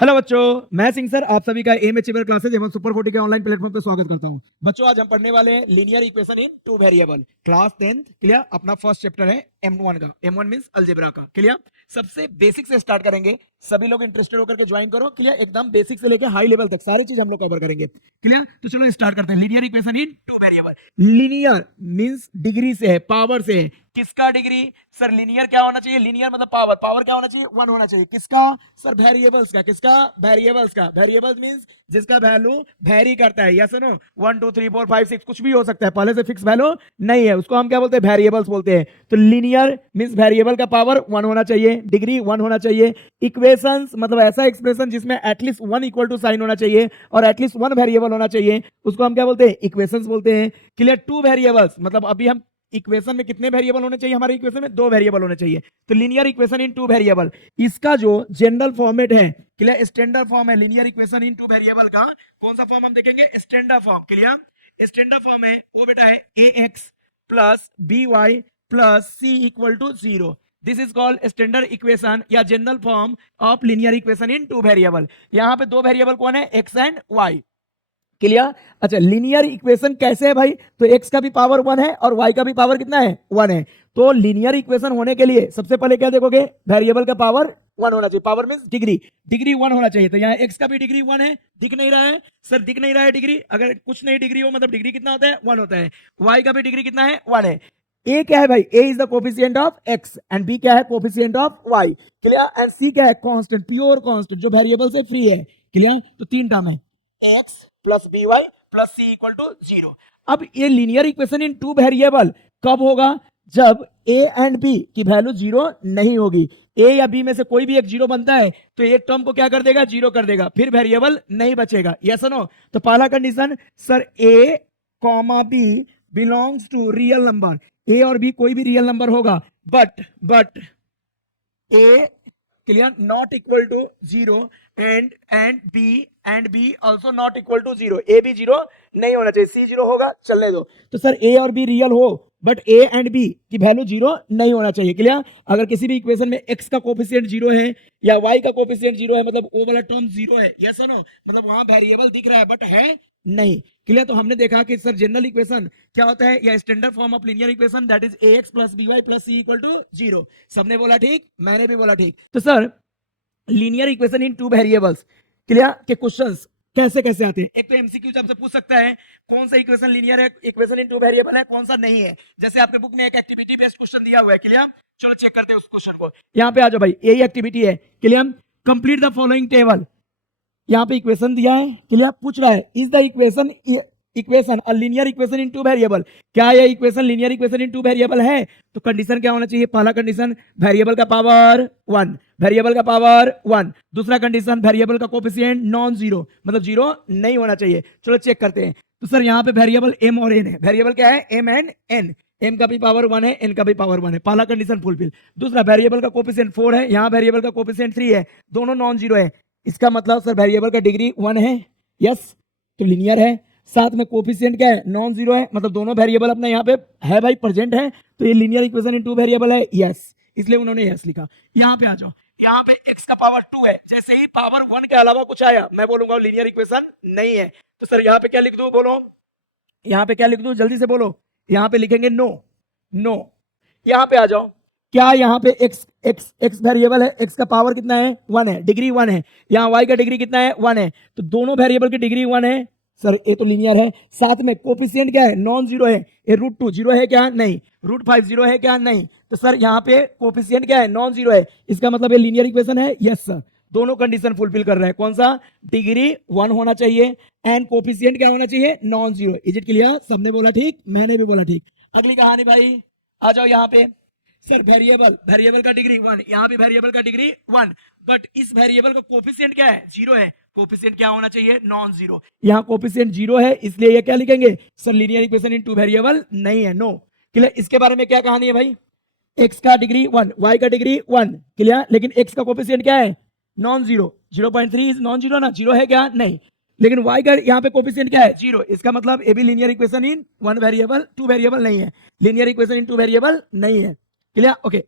Hello बच्चों, मैं Singh sir आप सभी का एम अचीवर क्लासेज एवं सुपर 40 के ऑनलाइन प्लेटफॉर्म पे स्वागत करता हूं। बच्चों आज हम पढ़ने वाले हैं linear equation in two variable class 10th। Clear? अपना फर्स्ट चैप्टर है M1 का। M1 मींस अलजेब्रा का। क्लियर? सबसे बेसिक से स्टार्ट करेंगे। सभी लोग इंटरेस्टेड होकर के ज्वाइन करो। क्लियर? एकदम बेसिक से लेकर हाई लेवल तक सारी चीज हम लोग कवर करेंगे। क्लियर? तो चलो स्टार्ट करते हैं। Linear equation in two variable. Linear means degree से है, पावर से है। किसका डिग्री? सर लीनियर क्या होना चाहिए? लीनियर मतलब पावर। पावर क्या होना चाहिए? 1 होना चाहिए। किसका? सर वेरिएबल्स का। किसका? वेरिएबल्स का। वेरिएबल्स मींस जिसका वैल्यू वेरी करता है। Yes no? 1 2 3 4 5 6 कुछ भी हो सकता है, पहले से फिक्स वैल्यू नहीं है, उसको हम क्या बोलते हैं? वेरिएबल्स बोलते हैं। तो लीनियर मींस वेरिएबल का पावर 1 होना चाहिए, डिग्री 1 होना चाहिए। इक्वेशंस मतलब ऐसा एक्सप्रेशन जिसमें एटलीस्ट 1 इक्वल टू साइन होना चाहिए और एटलीस्ट 1 वेरिएबल होना चाहिए, उसको हम क्या बोलते हैं? इक्वेशंस बोलते हैं। क्लियर? 2 वेरिएबल्स मतलब अभी हम इक्वेशन में कितने वेरिएबल होने चाहिए? हमारे इक्वेशन में 2 वेरिएबल होने चाहिए। तो linear equation in two variable, इसका जो जनरल फॉर्मेट है, क्लियर, स्टैंडर्ड फॉर्म है linear equation in two variable का। कौन सा फॉर्म हम देखेंगे? Standard form. Clear? Standard form है वो बेटा है ax plus by plus c equal to 0। This is called standard equation या general form of linear equation in two variable. यहां पे 2 वेरिएबल कौन है? x and y। क्लियर? अच्छा, लीनियर इक्वेशन कैसे है भाई? तो x का भी पावर 1 है और y का भी पावर कितना है? 1 है। तो लीनियर इक्वेशन होने के लिए सबसे पहले क्या देखोगे? वेरिएबल का पावर 1 होना चाहिए। Power means degree. डिग्री 1 होना चाहिए। तो यहाँ x का भी डिग्री 1 है। दिख नहीं रहा है सर? दिख नहीं रहा है डिग्री। अगर कुछ नहीं डिग्री हो मतलब डिग्री कितना होता है? 1 होता है। y का भी डिग्री कितना है? 1 है। a क्या है भाई? a is the coefficient of x and b क्या है? Coefficient of y। Clear? And c क्या है? कांस्टेंट, प्योर कांस्टेंट जो वेरिएबल से फ्री है। क्लियर? तो 3 टर्म है, x plus b y plus c equal to 0। अब ये linear equation in two variable कब होगा? जब a एंड b की वैल्यू 0 नहीं होगी। a या b में से कोई भी एक 0 बनता है तो एक टर्म को क्या कर देगा? 0 कर देगा, फिर वेरिएबल नहीं बचेगा। Yes no? तो पहला condition sir a comma b belongs to real number. a और b कोई भी रियल नंबर होगा, but a clear not equal to 0 and b also not equal to 0। a भी 0 नहीं होना चाहिए, c 0 होगा, चलने दो। तो सर a और b रियल हो बट a एंड b की वैल्यू 0 नहीं होना चाहिए। क्लियर? अगर किसी भी इक्वेशन में x का कोफिशिएंट 0 है या y का कोफिशिएंट 0 है मतलब वो वाला टर्म 0 है। Yes no? मतलब वहां वेरिएबल दिख रहा है बट है नहीं। क्लियर? तो हमने देखा कि सर जनरल इक्वेशन क्या होता है या standard form of linear equation that is ax plus by plus c equal to 0। सबने बोला ठीक, मैंने भी बोला ठीक। तो sir linear equation in two variables clear के क्वेश्चंस कैसे कैसे आते हैं? एक तो एमसीक्यू आपसे पूछ सकता है कौन सा इक्वेशन लीनियर है, इक्वेशन इन टू वेरिएबल है, कौन सा नहीं है। जैसे आपके बुक में एक एक्टिविटी बेस्ड क्वेश्चन दिया हुआ है। क्लियर? चलो चेक करते हैं उस क्वेश्चन को। यहाँ पे आ जाओ भाई, यही एक्टिविटी है। Clear? Complete the following table. यहाँ पे इक्वेशन दिया है। क्लियर? पूछ रहा है is the equation a linear equation in two variable. क्या यह equation linear equation in two variable है? तो कंडीशन क्या होना चाहिए? पहला कंडीशन वेरिएबल का पावर 1, वेरिएबल का पावर 1। दूसरा कंडीशन वेरिएबल का कोफिशिएंट नॉन जीरो मतलब 0 नहीं होना चाहिए। चलो चेक करते हैं। तो सर यहाँ पे वेरिएबल m और n है। वेरिएबल क्या है? m and n। m का भी पावर 1 है, n का भी पावर 1 है। पहला कंडीशन फुलफिल। दूसरा वेरिएबल का कोफिशिएंट 4 है, यहाँ वेरिएबल का कोफिशिएंट 3 है, दोनों नॉन जीरो है। इसका मतलब सर वेरिएबल का डिग्री 1 है। यस, तो लीनियर है। साथ में कोफिशिएंट क्या है? नॉन जीरो है, मतलब दोनों वेरिएबल अपना यहाँ पे है भाई, प्रेजेंट है। तो ये linear equation in two variable है। यस, इसलिए उन्होंने यस लिखा। यहाँ पे आ जाओ, यहाँ पे x का पावर 2 है। जैसे ही पावर 1 के अलावा कुछ आया मैं बोलूंगा लीनियर इक्वेशन नहीं है। तो सर यहाँ पे क्या लिख दूं? बोलो यहाँ पे क्या लिख दूं? जल्दी से बोलो। यहाँ पे लिखेंगे नो। नो। यहाँ पे आ जाओ, क्या यहाँ पे x वेरिएबल है, x का पावर कितना है? 1 है, डिग्री 1 है। यहाँ y का डिग्री कितना है? 1 है। तो दोनों वेरिएबल की डिग्री 1 है। सर ये तो लीनियर है। साथ में कोफिशिएंट क्या है? नॉन जीरो है। ये √2 जीरो है क्या? नहीं। √5 जीरो है क्या? नहीं। तो सर यहाँ पे कोफिशिएंट क्या है? नॉन जीरो है। इसका मतलब ये लीनियर इक्वेशन है। यस सर, दोनों कंडीशन फुलफिल कर रहे हैं। कौन सा? डिग्री 1 होना चाहिए एंड कोफिशिएंट क्या होना चाहिए? Non zero. Is it clear? सबने बोला ठीक, मैंने भी बोला ठीक। अगली कहानी भाई, आ जाओ यहाँ पे। सर वेरिएबल का डिग्री 1, यहाँ पे वेरिएबल का डिग्री 1 बट इस वेरिएबल का कोफिशिएंट क्या है? 0 है। कोफिशिएंट क्या होना चाहिए? Non zero. यहाँ कोफिशिएंट 0 है, इसलिए ये क्या लिखेंगे? Sir linear equation in two variable नहीं है। नो। क्लियर? इसके बारे में क्या कहानी है भाई? x का डिग्री 1, y का डिग्री 1। क्लियर? लेकिन x का कोफिशिएंट क्या है? Non zero. 0.3 is non zero ना? 0 है क्या? नहीं। लेकिन y का यहाँ पे कोफिशिएंट क्या है? 0। इसका मतलब ये भी लीनियर इक्वेशन इन 1 वेरिएबल 2 वेरिएबल नहीं है। लीनियर इक्वेशन इन 2 वेरिएबल नहीं है। क्लियर? ओके।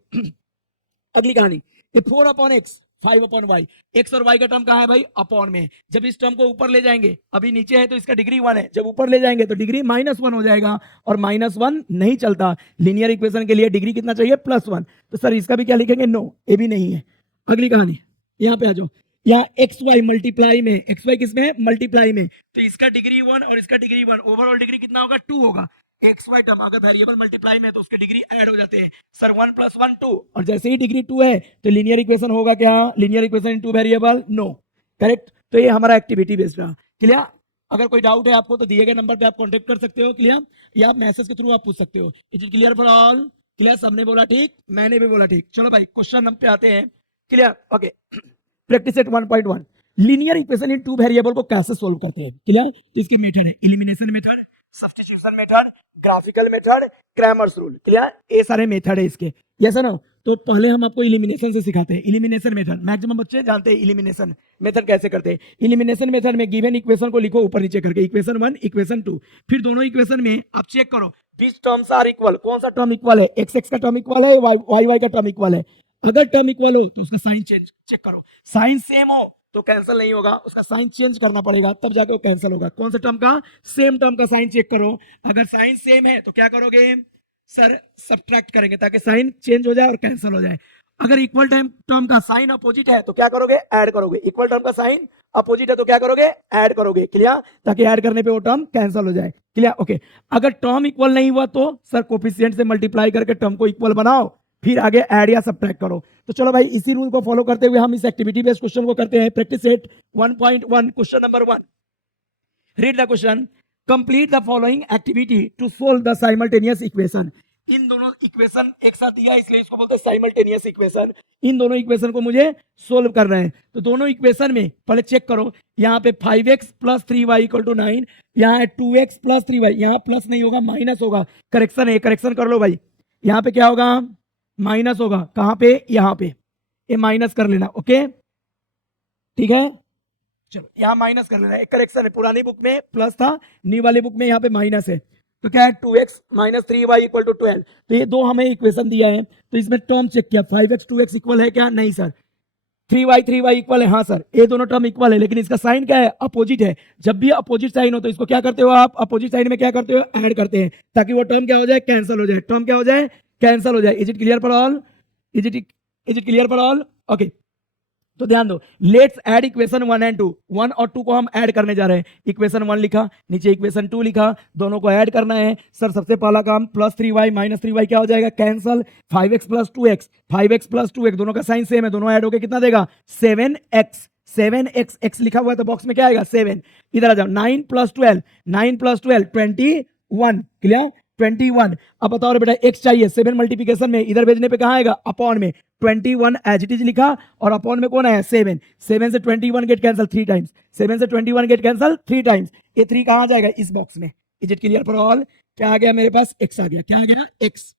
अगली कहानी, 4 अपॉन x 5/y। x और y का टर्म कहाँ है भाई? अपॉन में। जब इस टर्म को ऊपर ले जाएंगे, अभी नीचे है तो इसका डिग्री 1 है, जब ऊपर ले जाएंगे तो डिग्री -1 हो जाएगा, और -1 नहीं चलता। लीनियर इक्वेशन के लिए डिग्री कितना चाहिए? +1। तो सर इसका भी क्या लिखेंगे? नो, ये भी नहीं है। अगली कहानी, यहाँ पे आ जाओ। यहाँ एक्स वाई मल्टीप्लाई में, एक्स वाई किसमें है? मल्टीप्लाई में। तो इसका डिग्री 1 और इसका डिग्री 1, ओवरऑल डिग्री कितना होगा? 2 होगा। एक्स वाई टर्म अगर वेरिएबल मल्टीप्लाई में तो उसके डिग्री ऐड हो जाते हैं सर। 1 + 1 2, और जैसे ही डिग्री 2 है तो लीनियर इक्वेशन होगा क्या? Linear equation in 2 variable? No, correct. तो ये हमारा एक्टिविटी बेस्ड रहा। क्लियर? अगर कोई डाउट है आपको तो दिए गए नंबर पे आप कांटेक्ट कर सकते हो। क्लियर? या आप मैसेज के थ्रू आप पूछ सकते हो। Is it clear for all? Clear? सबने बोला ठीक, मैंने भी बोला ठीक। चलो भाई क्वेश्चन नंबर पे आते हैं। Clear? Okay, practice set 1.1। Linear equation in 2 variable को कैसे सोल्व करते हैं? क्लियर? तो इसकी मेथड है elimination method, substitution method, graphical method, Cramer's rule. Clear? ये सारे मेथड है इसके। यस है ना? तो पहले हम आपको इलिमिनेशन से सिखाते हैं। इलिमिनेशन मेथड मैक्सिमम बच्चे जानते हैं इलिमिनेशन मेथड कैसे करते हैं। इलिमिनेशन मेथड में गिवन इक्वेशन को लिखो ऊपर नीचे करके, इक्वेशन 1, इक्वेशन 2। फिर दोनों इक्वेशन में आप चेक करो विच टर्म्स आर इक्वल। कौन सा टर्म इक्वल है? एक्स एक्स का टर्म इक्वल है, वाई वाई का टर्म इक्वल है। अगर टर्म इक्वल हो तो उसका साइन चेक करो। साइन सेम हो तो कैंसिल नहीं होगा, उसका साइन चेंज करना पड़ेगा, तब जाके वो कैंसिल होगा। कौन सा टर्म का? सेम टर्म का साइन चेक करो। अगर साइन सेम है तो क्या करोगे सर? सब्ट्रैक्ट करेंगे ताकि साइन चेंज हो जाए और कैंसिल हो जाए। अगर इक्वल टर्म का साइन अपोजिट है तो क्या करोगे? ऐड करोगे। इक्वल टर्म का साइन अपोजिट है तो क्या करोगे? ऐड करोगे। क्लियर? ताकि ऐड करने पे वो टर्म कैंसिल हो जाए। क्लियर? ओके। अगर टर्म इक्वल नहीं हुआ तो सर कोफिशिएंट से मल्टीप्लाई करके टर्म को इक्वल बनाओ, फिर आगे ऐड या सब्ट्रैक्ट करो। तो चलो भाई इसी रूल को फॉलो करते हुए हम इस एक्टिविटी बेस्ड क्वेश्चन को करते हैं। Practice set 1.1 question number 1। Read the question. Complete the following activity to solve the simultaneous equation. इन दोनों इक्वेशन एक साथ दिया इसलिए इसको बोलते हैं साइमल्टेनियस इक्वेशन। इन दोनों इक्वेशन को मुझे सोल्व करना है। तो दोनों इक्वेशन में पहले चेक करो। यहाँ पे 5x + 3y = 9, यहाँ है 2x + 3y। यहाँ प्लस नहीं होगा, माइनस होगा। करेक्शन है, करेक्शन कर लो भाई। यहाँ पे क्या होगा? माइनस होगा। कहां पे? यहां पे। ये माइनस कर लेना। ओके, ठीक है। चलो यहां माइनस कर लेना। एक करेक्शन है, पुरानी बुक में प्लस था, न्यू वाली बुक में यहाँ पे माइनस है। तो क्या है? 2x - 3y = 12। तो ये दो हमें इक्वेशन दिया है, तो इसमें टर्म चेक किया। 5x 2x इक्वल है क्या? नहीं सर। 3y इक्वल है? हाँ सर। ये दोनों टर्म इक्वल है, लेकिन इसका साइन क्या है? अपोजिट है। जब भी अपोजिट साइन हो तो इसको क्या करते हो आप? अपोजिट साइन में क्या करते हो? ऐड करते हैं, ताकि वो टर्म क्या हो जाए? कैंसिल हो जाए। टर्म क्या हो जाए? कैंसिल हो जाए। Is it clear for all? Is it clear for all? Okay, तो ध्यान दो। Let's add equation 1 and 2। 1 और 2 को हम ऐड करने जा रहे हैं। इक्वेशन 1 लिखा, नीचे इक्वेशन 2 लिखा, दोनों को ऐड करना है। सर सबसे पहला काम +3y - 3y क्या हो जाएगा? Cancel. 5x + 2x, 5x + 2x दोनों का साइन सेम है, दोनों ऐड होकर कितना देगा? 7x। 7x, x लिखा हुआ है तो बॉक्स में क्या आएगा? 7। इधर आ जाओ। 9 + 12, 9 + 12 21। क्लियर? 21। अब बताओ बेटा x चाहिए। 7 मल्टीप्लिकेशन में इधर भेजने पे कहां आएगा? अपॉन में। 21 एज इट इज लिखा और अपॉन में कौन है? 7। 7 से 21 गेट कैंसिल 3 टाइम्स। 7 से 21 गेट कैंसिल 3 टाइम्स। ये 3 कहां जाएगा? इस बॉक्स में। Is it clear for all? क्या आ गया मेरे पास? x आ गया। क्या आ गया? x।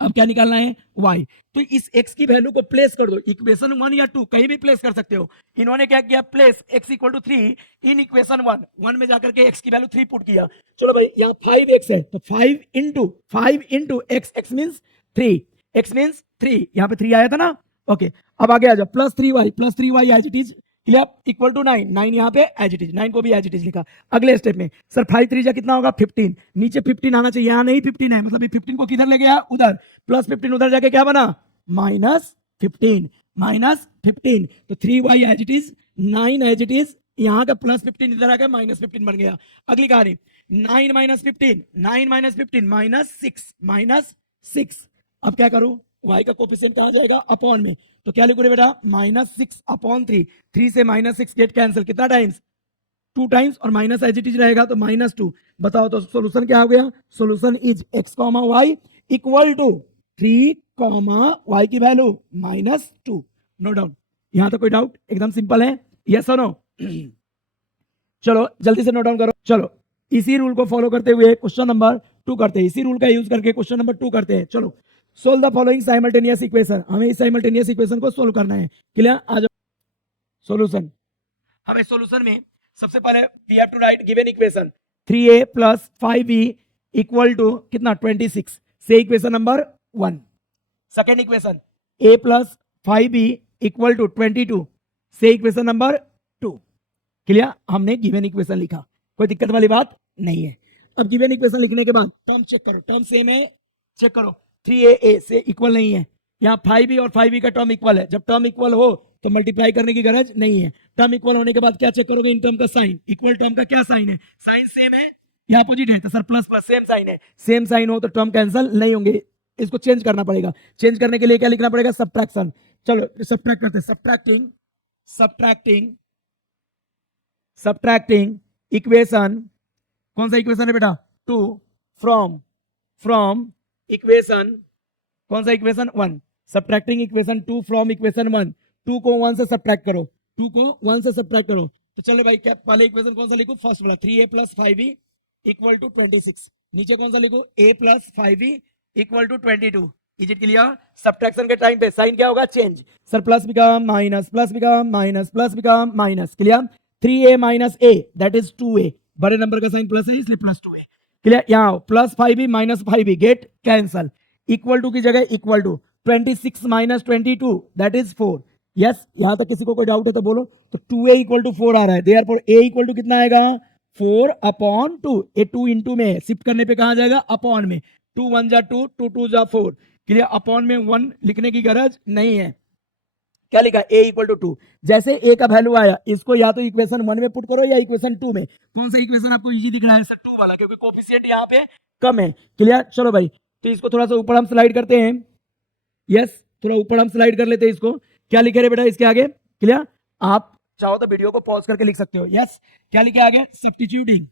अब क्या निकालना है? y। तो इस x की वैल्यू को प्लेस कर दो। इक्वेशन 1 या 2 कहीं भी प्लेस कर सकते हो। इन्होंने क्या किया? प्लेस x = 3 इन इक्वेशन 1 में जाकर के x की वैल्यू 3 पुट किया। चलो भाई यहाँ 5x है तो 5 into x means 3, x means 3। यहाँ पे 3 आया था ना? ओके, अब आगे आ जाओ। +3y as it is. Clear? = 9। 9 यहाँ पे एज इट इज, 9 को भी एज इट इज लिखा। अगले स्टेप में सर 5 3 जा कितना होगा? 15। नीचे 15 आना चाहिए, यहाँ नहीं 15 है, मतलब ये 15 को किधर ले गया? उधर। +15 उधर जाके क्या बना? -15। -15। तो 3y as it is, 9 as it is, यहाँ का +15 इधर आ गया, -15 बन गया। अगली कहानी 9 - 15, 9 - 15 -6। अब क्या करूं? y का कोफिशिएंट कहां जाएगा? अपॉन में। तो क्या लिखोगे बेटा? -6/3। 3 से -6 गेट कैंसिल कितना टाइम्स? 2 टाइम्स, और माइनस एज इट इज रहेगा तो -2। बताओ तो सोल्यूशन क्या हो गया? Solution is x, y = 3, y की वैल्यू -2। No doubt? यहां तो कोई डाउट? एकदम सिंपल है। यस और नो? चलो जल्दी से नोट डाउन करो। चलो इसी रूल को फॉलो करते हुए क्वेश्चन नंबर 2 करते हैं। इसी रूल का यूज करके क्वेश्चन नंबर 2 करते हैं। चलो solve the following simultaneous equation. हमें इस साइमल्टेनियस इक्वेशन को सोल्व करना है। क्लियर? आ जाओ सॉल्यूशन। हमें सॉल्यूशन में सबसे पहले we have to write given equation 3a + 5b = कितना? 26 से equation number 1। Second equation a + 5b equal to 22 से इक्वेशन नंबर 2। क्लियर? हमने गिवन इक्वेशन लिखा, कोई दिक्कत वाली बात नहीं है। अब गिवन इक्वेशन लिखने के बाद टर्म चेक करो, टर्म सेम है, चेक करो 3a से इक्वल नहीं है, यहाँ 5b और 5b का टर्म इक्वल है। जब टर्म इक्वल हो तो मल्टीप्लाई करने की गरज नहीं है। टर्म इक्वल होने के बाद क्या चेक करोगे? इन टर्म का साइन, इक्वल टर्म का क्या साइन है? साइन सेम है या अपोजिट है? तो sir plus plus same sign है, सेम साइन हो तो टर्म कैंसिल नहीं होंगे, इसको चेंज करना पड़ेगा। चेंज करने के लिए क्या लिखना पड़ेगा? सब्ट्रैक्शन। चलो सब्ट्रैक्ट करते हैं, सब्ट्रैक्टिंग सब्ट्रैक्टिंग सब्ट्रैक्टिंग इक्वेशन, कौन सा इक्वेशन है बेटा? 2 फ्रॉम इक्वेशन, कौन सा equation? 1। Subtracting equation 2 from equation 1। 2 को 1 से सब्ट्रैक्ट करो, 2 को 1 से सब्ट्रैक्ट करो। तो चलो भाई, क्या पहले इक्वेशन कौन सा लिखूं? फर्स्ट वाला 3a plus 5b equal to 26। नीचे कौन सा लिखूं? a plus 5b equal to 22। Is it clear? Subtraction के टाइम पे साइन क्या होगा? Change. Sir plus become minus, plus become minus, plus become minus. Clear? 3a minus a that is 2a, बड़े number का साइन प्लस है इसलिए plus 2a। Clear? यहाँ plus 5b minus 5b get cancel, equal to की जगह equal to 26 minus 22 that is 4। Yes, यहां तक किसी को कोई डाउट है तो बोलो। तो 2a इक्वल टू 4 आ रहा है, देयरफॉर a इक्वल टू कितना आएगा? 4 अपॉन 2। ए 2 इंटू में शिफ्ट करने पे कहां जाएगा? अपॉन में। 2 1 जा 2, 2 2 जा 4। क्लियर? अपॉन में 1 लिखने की गरज नहीं है। क्या लिखा? a equal to 2। जैसे a का वैल्यू आया, इसको या तो इक्वेशन 1 में पुट करो या इक्वेशन 2 में। कौन सा इक्वेशन आपको इजी दिख रहा है? सर 2 वाला, क्योंकि कोफिशिएंट यहाँ पे कम है। क्लियर? चलो भाई, तो इसको थोड़ा सा ऊपर हम स्लाइड करते हैं। यस, थोड़ा ऊपर हम स्लाइड कर लेते हैं इसको। क्या लिखे रहे बेटा इसके आगे? क्लियर? आप चाहो तो वीडियो को पॉज करके लिख सकते हो। यस, क्या लिखे आगे? Substituting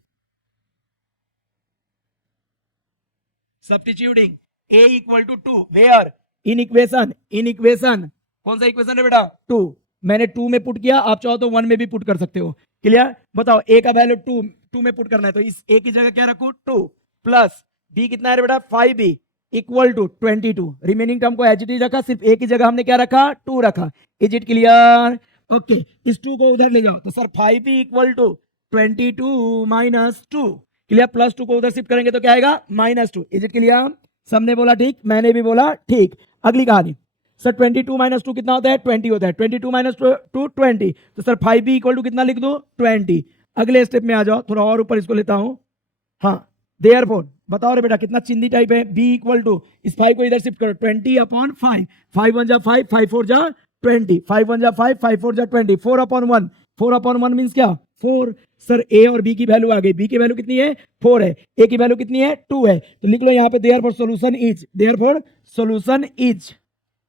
substituting a equal to 2 where? In equation कौन सा इक्वेशन है बेटा? 2। मैंने 2 में पुट किया, आप चाहो तो 1 में भी पुट कर सकते हो। क्लियर? बताओ, a का वैल्यू 2 में पुट करना है तो इस a की जगह क्या रखो? 2 प्लस b कितना है बेटा? 5b equal to 22। Remaining term को एच डी रखा, सिर्फ a की जगह हमने क्या रखा? 2 रखा। Is it clear? ओके, इस 2 को उधर ले जाओ तो sir 5b equal to 22 minus 2। Clear? Plus 2 को उधर शिफ्ट करेंगे तो क्या आएगा? -2। Is it clear? सबने बोला ठीक, मैंने भी बोला ठीक। अगली कहानी, सर 22 माइनस 2 कितना होता है? 20 होता है। 22 माइनस 2 20। तो सर 5b इक्वल टू कितना लिख दो? 20। अगले स्टेप में आ जाओ, थोड़ा और ऊपर इसको लेता हूं। हाँ, देयरफॉर बताओ रे बेटा, कितना चिंदी टाइप है? b इक्वल टू, इस 5 को इधर शिफ्ट करो, 20 अपॉन 5। 5 1 जा 5, 5 4 जा 20, 5 1 जा 5, 5 4 जा 20, 4 अपॉन 1। 4 अपॉन 1 मींस क्या? 4। सर a और b की वैल्यू आ गई, b की वैल्यू कितनी है? 4 है, a की वैल्यू कितनी है? 2 है। तो लिख लो यहाँ पे therefore solution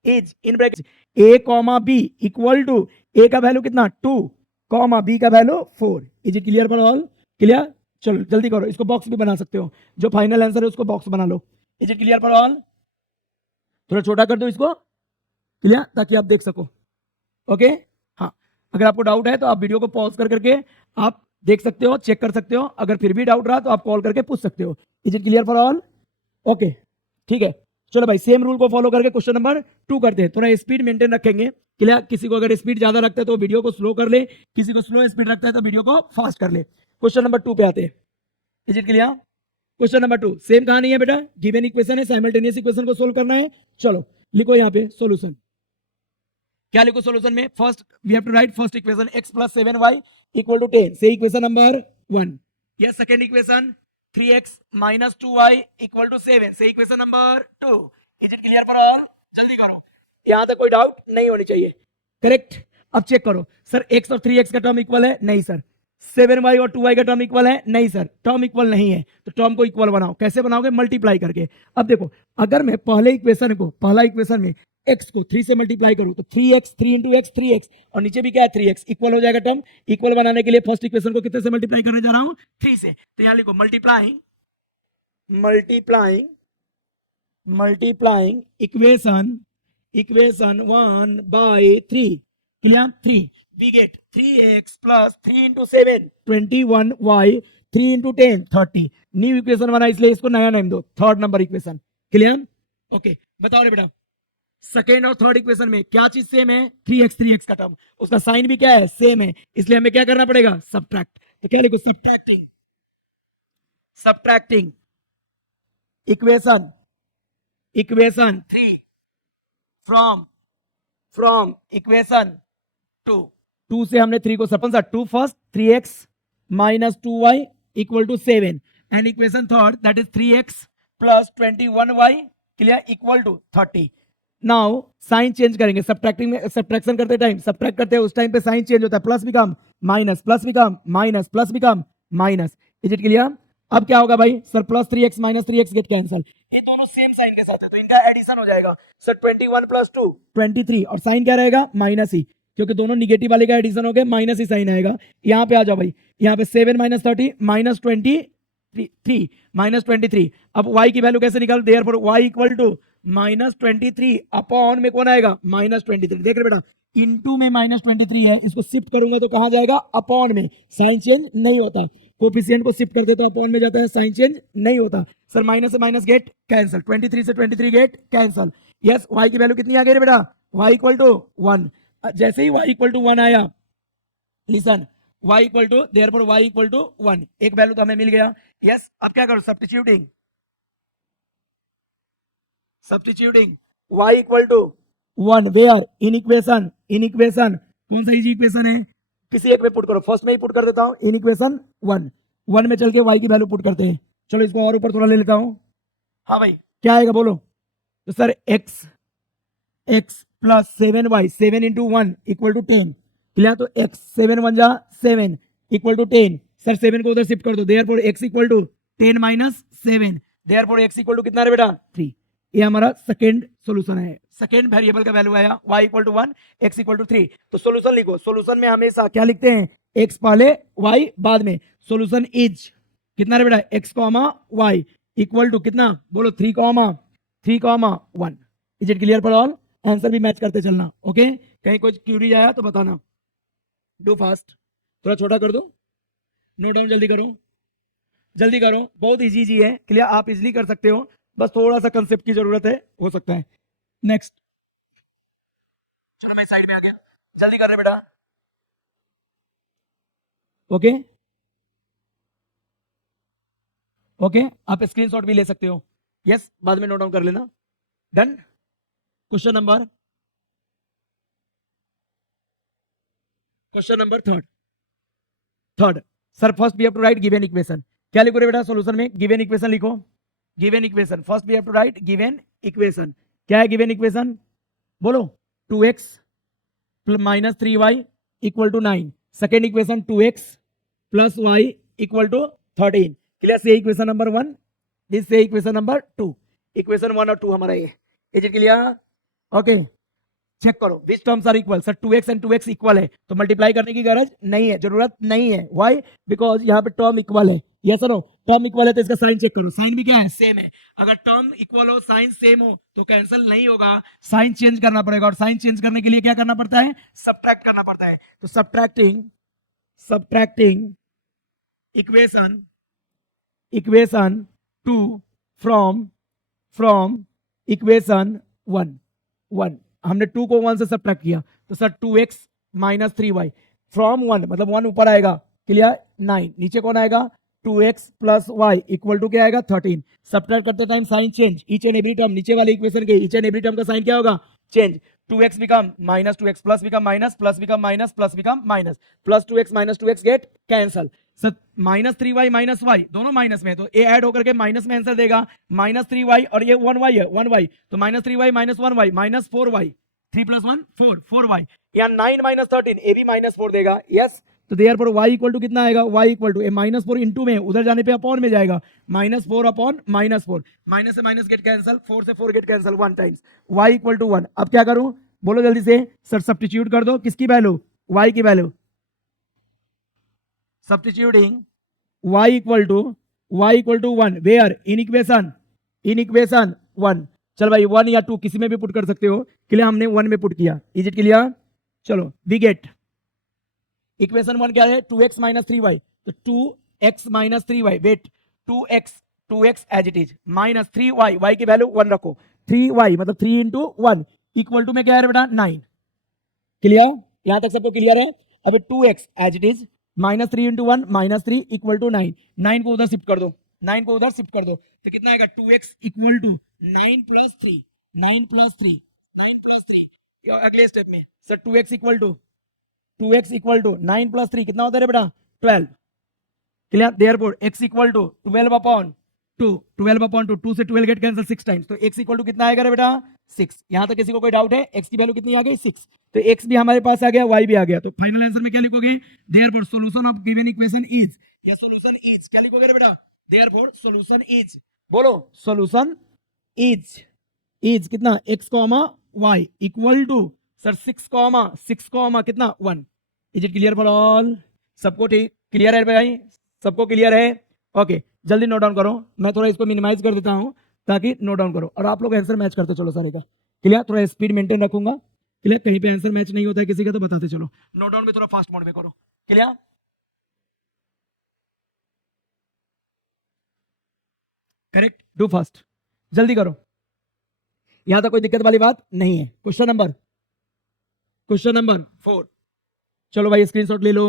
is in bracket a comma b equal to, a का वैल्यू कितना? 2 कॉमा b का value 4। Is it clear for all? Clear? चलो जल्दी करो, इसको बॉक्स भी बना सकते हो, जो फाइनल आंसर है उसको बॉक्स बना लो। Is it clear for all? थोड़ा छोटा कर दो इसको, क्लियर, ताकि आप देख सको। ओके, हाँ, अगर आपको डाउट है तो आप वीडियो को पॉज कर करके आप देख सकते हो, चेक कर सकते हो। अगर फिर भी डाउट रहा तो आप कॉल करके पूछ सकते हो। Is it clear for all? Okay, ठीक है। चलो भाई, सेम रूल को फॉलो करके क्वेश्चन नंबर 2 करते हैं। थोड़ा स्पीड मेंटेन रखेंगे। क्लियर? किसी को अगर स्पीड ज्यादा रखता है तो वीडियो को स्लो कर ले, किसी को स्लो स्पीड रखता है तो वीडियो को फास्ट कर ले। क्वेश्चन नंबर 2 पे आते हैं। Is it clear? Question number 2 same कहानी है बेटा, गिवन इक्वेशन है, साइमल्टेनियस इक्वेशन को सोल्व करना है। चलो लिखो यहाँ पे सॉल्यूशन। क्या लिखो सॉल्यूशन में? First we have to write first equation, x plus 7y equal to 10 से equation number 1। Yes, second equation 3x minus 2y equal to 7 से equation number 2। Is it clear for all? जल्दी करो, यहां तक कोई डाउट नहीं होनी चाहिए। करेक्ट? अब चेक करो, सर x और 3x का टर्म इक्वल है? नहीं सर। 7y और 2y का टर्म इक्वल है? नहीं सर, टर्म इक्वल नहीं है। तो टर्म को इक्वल बनाओ। कैसे बनाओगे? मल्टीप्लाई करके। अब देखो, अगर मैं पहले इक्वेशन को, पहला इक्वेशन में x को 3 से मल्टीप्लाई करूं तो 3x, 3 इंटू एक्स 3x, और नीचे भी क्या है? 3x, इक्वल हो जाएगा टर्म। इक्वल बनाने के लिए फर्स्ट इक्वेशन को कितने से मल्टीप्लाई करने जा रहा हूं? 3 से। तो यहां लिखो multiplying equation 1 by 3। Clear? 3 we get 3x plus 3 into 7 21y 3 into 10 30। New equation बना, इसलिए इसको नया नेम दो, third number equation. Clear? Okay, बताओ रे बेटा, सेकेंड और थर्ड इक्वेशन में क्या चीज सेम है? 3x का टर्म, उसका साइन भी क्या है? सेम है, इसलिए हमें क्या करना पड़ेगा? सब्ट्रैक्ट। तो क्या लिखो? Subtracting equation 3 from from equation 2 से हमने 3 को सपन सा 2 first 3x minus 2y equal to 7 and equation third that is 3x plus 21y clear equal to 30. Now sign change करेंगे, सब्ट्रैक्टिंग में सब्ट्रैक्शन करते टाइम सब्ट्रैक्ट करते हैं उस टाइम पे साइन चेंज होता है, plus become minus, plus become minus, plus become minus. Is it clear? अब क्या होगा भाई sir, plus 3x minus 3x get cancel, ये दोनों सेम साइन के साथ है तो इनका एडिशन हो जाएगा सर 21 प्लस 2 23 और साइन क्या रहेगा माइनस ही, क्योंकि दोनों निगेटिव वाले का एडिशन हो गए माइनस ही साइन आएगा. यहाँ पे आ जाओ भाई, यहाँ पे 7 माइनस 30 माइनस 23 माइनस 23. अब y की वैल्यू कैसे निकाल, therefore y equal to minus 23 upon में कौन आएगा माइनस 23. देख रहे बेटा इनटू में माइनस 23 है, इसको शिफ्ट करूंगा तो कहां जाएगा अपॉन में, साइन चेंज नहीं होता. कोफिशिएंट को शिफ्ट करते तो अपॉन में जाता है, साइन चेंज नहीं होता. सर माइनस से माइनस गेट कैंसल, 23 से 23 गेट कैंसल. यस y की वैल्यू कितनी आ गई रे बेटा, y इक्वल टू 1. जैसे ही y इक्वल टू 1 आया, listen y equal to therefore y equal to 1, एक वैल्यू तो हमें मिल गया. यस अब क्या करो, substituting y equal to 1 where in equation कौन सा इजी इक्वेशन है, किसी एक में पुट करो, फर्स्ट में ही पुट कर देता हूं इन इक्वेशन 1 में चल के y की वैल्यू पुट करते हैं. चलो इसको और ऊपर थोड़ा ले लेता हूं. हाँ भाई क्या आएगा बोलो, तो sir x plus 7y 7 into 1 equal to 10 clear. तो x 7 1 जा 7 इक्वल टू 10. सर 7 को उधर शिफ्ट कर दो, therefore x equal to 10 minus 7, therefore x equal to कितना है बेटा 3. ये हमारा सेकेंड सॉल्यूशन है, सेकेंड वेरिएबल का वैल्यू आया y equal to 1 x equal to 3. तो सॉल्यूशन लिखो, सॉल्यूशन में हमेशा क्या लिखते हैं, x पहले y बाद में. सॉल्यूशन इज कितना है बेटा x comma y equal to कितना बोलो 3 comma 1. Is it clear for all? Answer भी मैच करते चलना. ओके कहीं कोई क्यूरी आया तो बताना. डू फास्ट, थोड़ा छोटा कर दो, नोट डाउन जल्दी करो, बहुत इजी जी है क्लियर, आप इजीली कर सकते हो, बस थोड़ा सा कंसेप्ट की जरूरत है, हो सकता है. नेक्स्ट चलो मैं साइड में आ गया, जल्दी कर रहे बेटा. ओके आप स्क्रीनशॉट भी ले सकते हो. यस बाद में नोट डाउन कर लेना. Done. Question number third. Sir first we have to write given equation. क्या लिखो रे बेटा सॉल्यूशन में, गिवन इक्वेशन लिखो. Given equation first we have to write given equation. क्या है गिवन इक्वेशन बोलो, 2x minus 3y equal to 9. Second equation 2x plus y equal to 13. Clear. से इक्वेशन नंबर 1, दिस से इक्वेशन नंबर 2. इक्वेशन 1 और 2 हमारा ये. Is it clear? Okay check करो which terms are equal. Sir 2x and 2x equal है तो multiply करने की गरज नहीं है, जरूरत नहीं है. व्हाई? बिकॉज यहाँ पे टर्म इक्वल है. यस नो टर्म इक्वल है तो इसका साइन चेक करो, साइन भी क्या है सेम है. अगर टर्म इक्वल हो साइन सेम हो तो कैंसिल नहीं होगा, साइन चेंज करना पड़ेगा. और साइन चेंज करने के लिए क्या करना पड़ता है, सब्ट्रैक्ट करना पड़ता है. तो सब्ट्रैक्टिंग इक्वेशन 2 फ्रॉम इक्वेशन 1. हमने 2 को 1 से सब्ट्रैक्ट किया तो sir 2x minus 3y from 1 मतलब 1 ऊपर आएगा क्लियर, 9 नीचे कौन आएगा 2x plus y equal to क्या आएगा 13. सब्ट्रैक्ट करते time sign change, each and every term नीचे वाले इक्वेशन के ईच एंड एवरी टर्म का साइन क्या होगा change. 2x become minus 2x plus become minus plus become minus plus become minus plus 2x minus 2x get cancel. Sir minus 3y minus y दोनों minus में तो ए add होकर के minus में answer देगा. माइनस 3y और ये 1y है 1y तो minus 3y minus 1y minus 4y 3 plus 1 4y. यहाँ 9 माइनस 13 ए भी माइनस 4 देगा. यस तो देयरफॉर y इक्वल टू कितना आएगा, y equal to minus 4 into में उधर जाने पे अपॉन में जाएगा माइनस 4 अपॉन माइनस 4. माइनस से माइनस गेट कैंसल, 4 से 4 get cancel 1 times y equal to 1. अब क्या करूं बोलो जल्दी से. सर सब्स्टिट्यूट कर दो किसकी वैल्यू, y की value. Substituting y equal to 1 where in equation 1. चल भाई 1 या 2 किसी में भी पुट कर सकते हो, क्लियर हमने 1 में पुट किया. Is it clear? चलो वी गेट इक्वेशन 1 क्या है 2x माइनस 3y. तो 2x minus 3y wait 2x as it is minus 3y, y की वैल्यू 1 रखो. 3y मतलब 3 इंटू 1 इक्वल टू में क्या है बेटा 9. क्लियर? यहां तक सबको क्लियर है? अब 2x as it is minus 3 into 1 minus 3 equal to 9. 9 को उधर शिफ्ट कर दो, 9 को उधर शिफ्ट कर दो तो कितना आएगा 2x equal to 9 plus 3 9 plus 3 अगले स्टेप में sir 2x equal to 9 plus 3 कितना होता है बेटा 12 clear therefore x equal to 12 upon 2 से 12 गेट कैंसिल 6 टाइम्स तो x इक्वल टू कितना आएगा रे बेटा 6 यहां तक किसी को कोई डाउट है x की वैल्यू कितनी आ गई 6 तो x भी हमारे पास आ गया y भी आ गया तो फाइनल आंसर में क्या लिखोगे therefore solution of given equation is या सॉल्यूशन इज क्या लिखोगे रे बेटा देयरफॉर सॉल्यूशन इज बोलो सॉल्यूशन इज कितना x y equal to sir 6 कितना 1 is it clear for all सबको ठीक क्लियर है भाई सबको क्लियर है ओके जल्दी नोट डाउन करो मैं थोड़ा इसको मिनिमाइज कर देता हूं ताकि नोट डाउन करो और आप लोग आंसर मैच करते चलो सारे का क्लियर थोड़ा स्पीड मेंटेन रखूंगा क्लियर कहीं पे आंसर मैच नहीं होता है किसी का तो बताते चलो नोट डाउन भी थोड़ा फास्ट मोड में करो क्लियर करेक्ट डू फास्ट जल्दी करो यहां तक कोई दिक्कत वाली बात नहीं है क्वेश्चन नंबर 4 चलो भाई स्क्रीनशॉट ले लो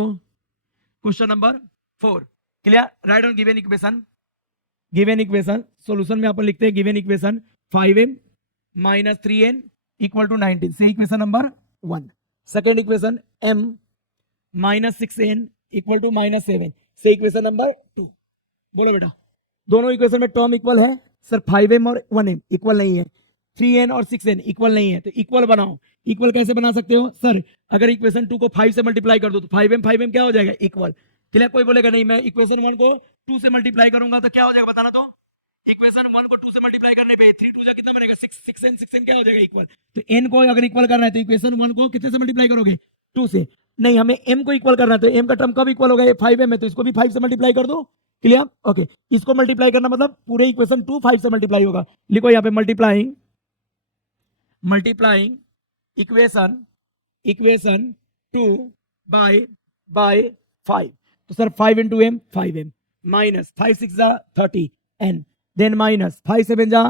question number 4 clear right on given equation solution में अपन लिखते हैं given equation 5m minus 3n equal to 19 से equation number 1 second equation m minus 6n equal to minus 7 से इक्वेशन नंबर 2 बोलो बेटा दोनों इक्वेशन में टर्म इक्वल है सर 5m और 1m इक्वल नहीं है 3n और 6n इक्वल नहीं है तो इक्वल बनाओ इक्वल कैसे बना सकते हो सर अगर इक्वेशन 2 को 5 से मल्टीप्लाई कर दो तो 5m क्या हो जाएगा इक्वल चलिए कोई बोलेगा नहीं मैं इक्वेशन 1 को 2 से मल्टीप्लाई करूंगा तो क्या हो जाएगा बताना तो इक्वेशन 1 को 2 से मल्टीप्लाई करने पे 3 2 जा कितना बनेगा 6n क्या हो जाएगा इक्वल तो n को अगर इक्वल करना है तो इक्वेशन 1 को कितने से मल्टीप्लाई करोगे 2 से नहीं हमें m को इक्वल करना है तो m का टर्म कब इक्वल होगा ये 5m है तो इसको भी 5 से मल्टीप्लाई कर दो क्लियर ओके इसको मल्टीप्लाई करना मतलब पूरे इक्वेशन 2 5 से मल्टीप्लाई होगा लिखो यहाँ पे मल्टीप्लाइंग इक्वेशन 2 बाय 5 तो sir 5 into m 5m minus 5 6 जा 30 n देन माइनस 5 7 जा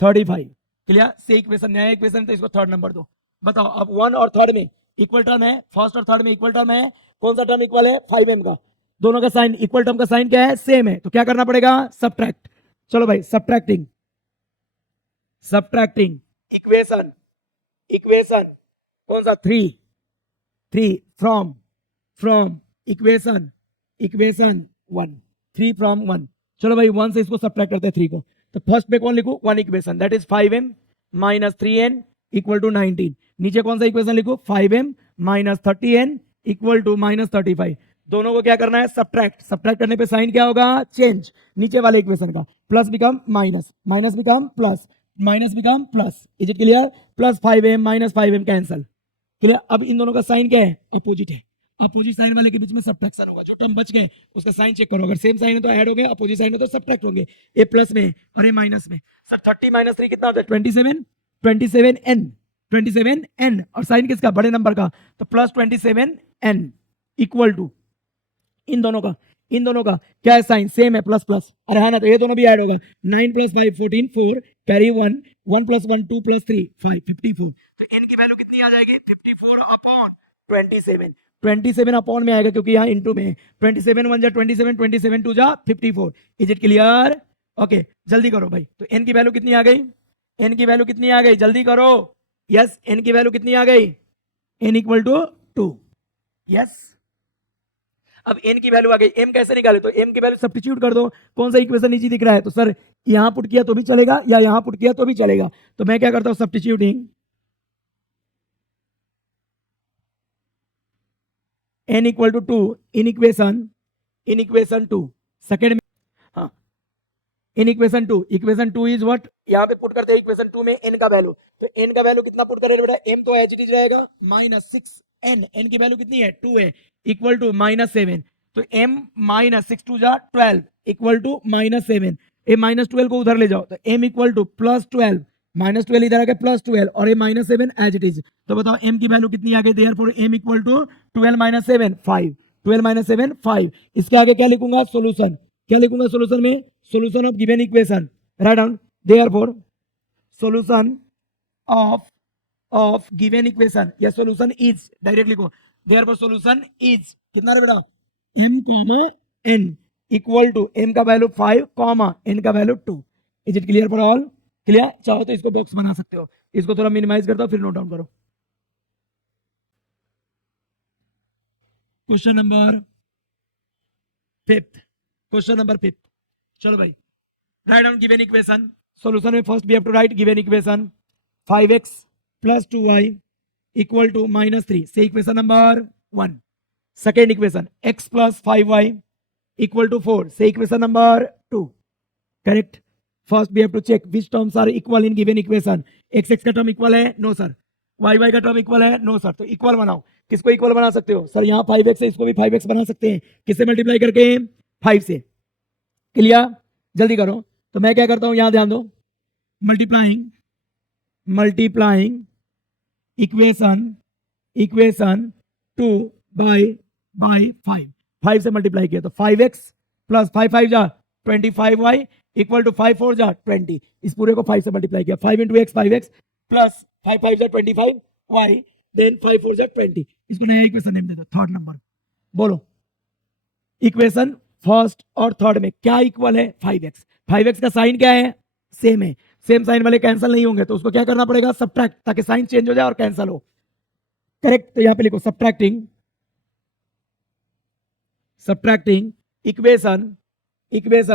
35 क्लियर से इक्वेशन नया इक्वेशन तो इसको थर्ड नंबर दो बताओ अब 1 और थर्ड में इक्वल टर्म है फर्स्ट और थर्ड में इक्वल टर्म है कौन सा टर्म इक्वल है 5m का दोनों का साइन इक्वल टर्म का साइन क्या है सेम है तो क्या करना पड़ेगा सबट्रैक्ट चलो भाई सबट्रैक्टिंग इक्वेशन कौन सा 3 फ्रॉम इक्वेशन 1 3 फ्रॉम 1 चलो भाई 1 से इसको सबट्रैक्ट करते हैं 3 को तो फर्स्ट पे कौन लिखूं 1 equation that is 5m minus 3n equal to 19 नीचे कौन सा इक्वेशन लिखो 5m minus 30n equal to minus 35 दोनों को क्या करना है सबट्रैक्ट करने पे साइन क्या होगा चेंज नीचे वाले इक्वेशन का plus become minus become plus is it clear plus 5m minus 5m cancel clear अब इन दोनों का साइन क्या है अपोजिट है अपोजिट साइन वाले के बीच में सबट्रैक्शन होगा जो टर्म बच गए उसका साइन चेक करो अगर सेम साइन है तो ऐड हो गए अपोजिट साइन है तो सबट्रैक्ट होंगे ए प्लस में और ए माइनस में सर 30 माइनस 3 कितना होता है 27n और साइन किसका बड़े नंबर का तो प्लस 27n इक्वल टू इन दोनों का क्या है साइन सेम है प्लस अरे हाँ ना तो ये दोनों भी ऐड होगा 9 प्लस 5 14 4 कैरी 1 प्लस 1 2 प्लस 3 5 54 तो n की वैल्यू कितनी आ जाएगी 54 अपॉन 27 अपॉन में आएगा क्योंकि यहाँ इनटू में 27 1 जा 27 2 जा 54 इज इट क्लियर ओके जल्दी करो भाई तो n की वैल्यू कितनी आ गई जल्दी करो यस n की वैल्यू कितनी आ गई n इक्वल टू 2 यस अब n की वैल्यू आ गई m कैसे निकाले तो m की वैल्यू सब्स्टिट्यूट कर दो कौन सा इक्वेशन नीचे दिख रहा है तो सर यहां पुट किया तो भी चलेगा या यहां पुट किया तो भी चलेगा तो मैं क्या करता हूं substituting n equal to 2 in equation 2 second में हाँ इन इक्वेशन 2 इज व्हाट यहाँ पे पुट करते हैं इक्वेशन 2 में n का वैल्यू तो n का वैल्यू कितना पुट करें बेटा m तो एज इट इज रहेगा माइनस 6n की वैल्यू कितनी है 2 है इक्वल टू माइनस 7 तो m माइनस 6 2 जा 12 इक्वल टू माइनस 7 ए माइनस 12 को उधर ले जाओ तो m equal to plus 12 minus 12 इधर आ गया प्लस 12 और ये माइनस 7 एज इट इज तो बताओ m की वैल्यू कितनी आ गई therefore m equal to 12 minus 7 5 12 minus 7 5 इसके आगे क्या लिखूंगा सॉल्यूशन क्या लिखूंगा सॉल्यूशन में solution of given equation write down therefore solution of given equation या सॉल्यूशन इज डायरेक्ट लिखो देयरफॉर सॉल्यूशन इज कितना रे बेटा m n equal to m का वैल्यू 5 n का value 2 is it clear for all clear चाहो तो इसको बॉक्स बना सकते हो इसको थोड़ा मिनिमाइज करता हूं फिर नोट डाउन करो question number 5th, question number 5th। चलो भाई, write down given equation. Solution में first we have to write given equation 5x plus 2y equal to -3 से equation number 1। Second equation x plus 5y equal to 4 से equation number 2। Correct. First we have to check which terms are equal in given equation. x का term equal है? No sir. y का term equal है? No sir. तो equal बनाओ। किसको equal बना सकते हो सर? यहाँ 5x है, इसको भी 5x बना सकते हैं। किससे मल्टीप्लाई करके? 5 से। क्लियर? जल्दी करो। तो मैं क्या करता हूं, यहां ध्यान दो। मल्टीप्लाइंग इक्वेशन 2 बाय 5 से मल्टीप्लाई किया तो 5x प्लस 5 जा 25y इक्वल टू 5 4 जा 20। इस पूरे को 5 से मल्टीप्लाई किया। 5 इंटू एक्स 5x प्लस 5 जा 25y देन 5 4 जा 20। इसको नया इक्वेशन नेम दे दो, थर्ड नंबर। बोलो इक्वेशन फर्स्ट और थर्ड में क्या इक्वल है? 5x। 5x का साइन क्या है? सेम है। सेम साइन वाले कैंसिल नहीं होंगे तो उसको क्या करना पड़ेगा? सब्ट्रैक्ट, ताकि साइन चेंज हो जाए और कैंसिल हो। करेक्ट। तो यहां पे लिखो subtracting equation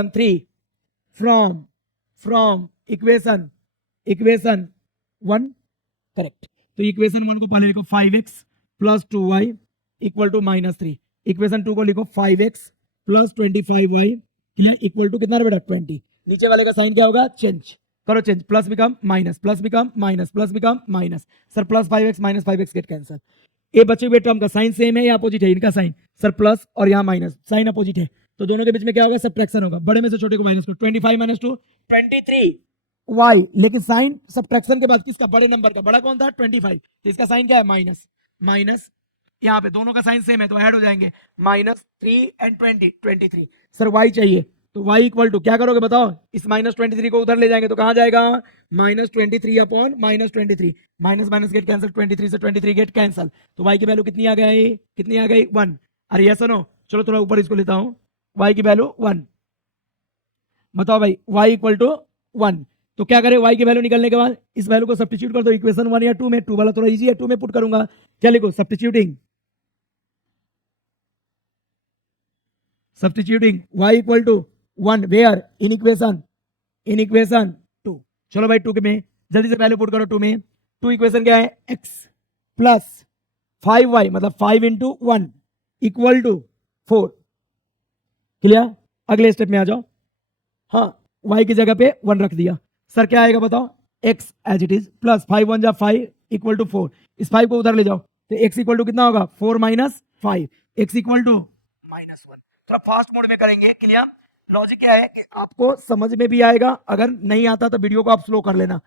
3 from equation 1। Correct. तो इक्वेशन 1 को पहले लिखो 5x plus 2y equal to -3। Equation 2 को लिखो 5x plus 25y clear equal to कितना बेटा? 20। नीचे वाले का साइन क्या होगा? चेंज करो, change. Plus become minus, plus become minus, plus become minus. Sir plus 5x minus 5x get cancel. ये बचे हुए टर्म का साइन सेम है या अपोजिट है? इनका साइन सर प्लस और यहाँ माइनस, साइन अपोजिट है तो दोनों के बीच में क्या होगा? सब्ट्रैक्शन होगा। बड़े में से छोटे को माइनस करो। 25 माइनस 2 23y। लेकिन साइन सब्ट्रैक्शन के बाद किसका? बड़े नंबर का। बड़ा कौन था? 25। तो इसका साइन क्या है? Minus minus. यहाँ पे दोनों का साइन सेम है तो ऐड हो जाएंगे। -3 एंड 23। सर y चाहिए तो y इक्वल टू क्या करोगे बताओ? इस -23 को उधर ले जाएंगे तो कहां जाएगा? -23 upon -23। Minus minus get cancel, 23 से 23 गेट कैंसिल। तो y की वैल्यू कितनी आ गई? 1। अरे यस नो। चलो थोड़ा ऊपर इसको लेता हूं। y की वैल्यू 1। बताओ भाई y इक्वल टू 1। तो क्या करें? y की वैल्यू निकलने के बाद इस वैल्यू को सब्स्टिट्यूट कर दो इक्वेशन 1 या 2 में। 2 वाला थोड़ा इजी है, 2 में पुट करूंगा। क्या लिखो? Substituting y equal to 1 where? In equation 2। चलो भाई 2 में जल्दी से वैल्यू पुट करो। 2 में 2 इक्वेशन क्या है? x प्लस 5y मतलब 5 इंटू 1 इक्वल टू 4। क्लियर? अगले स्टेप में आ जाओ। हाँ, y की जगह पे 1 रख दिया। सर क्या आएगा बताओ? x as it is plus 5 1 जा 5 इक्वल टू 4। इस 5 को उधर ले जाओ तो x इक्वल टू कितना होगा? 4 माइनस 5 x इक्वल टू -1। थोड़ा फास्ट मोड में करेंगे। क्लियर? लॉजिक क्या है कि आपको समझ में भी आएगा, अगर नहीं आता तो वीडियो को आप स्लो कर लेना।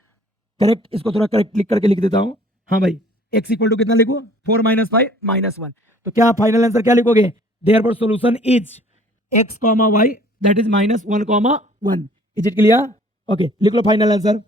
करेक्ट। इसको थोड़ा करेक्ट क्लिक करके लिख देता हूं। हाँ भाई, x इक्वल टू कितना लिखो? 4 माइनस 5 -1। तो क्या फाइनल आंसर क्या लिखोगे? Therefore solution is x, y that is -1, 1। Is it clear? Okay, लिख लो final answer.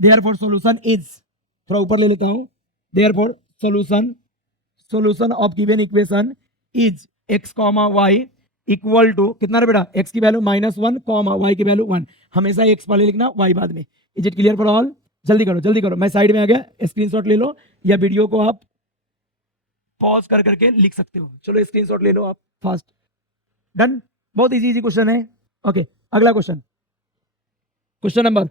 Therefore solution is, थोड़ा ऊपर ले लेता हूं। Therefore solution of given equation is x, y equal to कितना रे बेटा? x की वैल्यू -1, y की वैल्यू 1। हमेशा x पहले लिखना, y बाद में। Is it clear for all? जल्दी करो, जल्दी करो। मैं साइड में आ गया, स्क्रीनशॉट ले लो या वीडियो को आप पॉज कर करके लिख सकते हो। चलो स्क्रीनशॉट ले लो आप फास्ट। डन। बहुत इजी क्वेश्चन है। ओके, अगला क्वेश्चन। Question number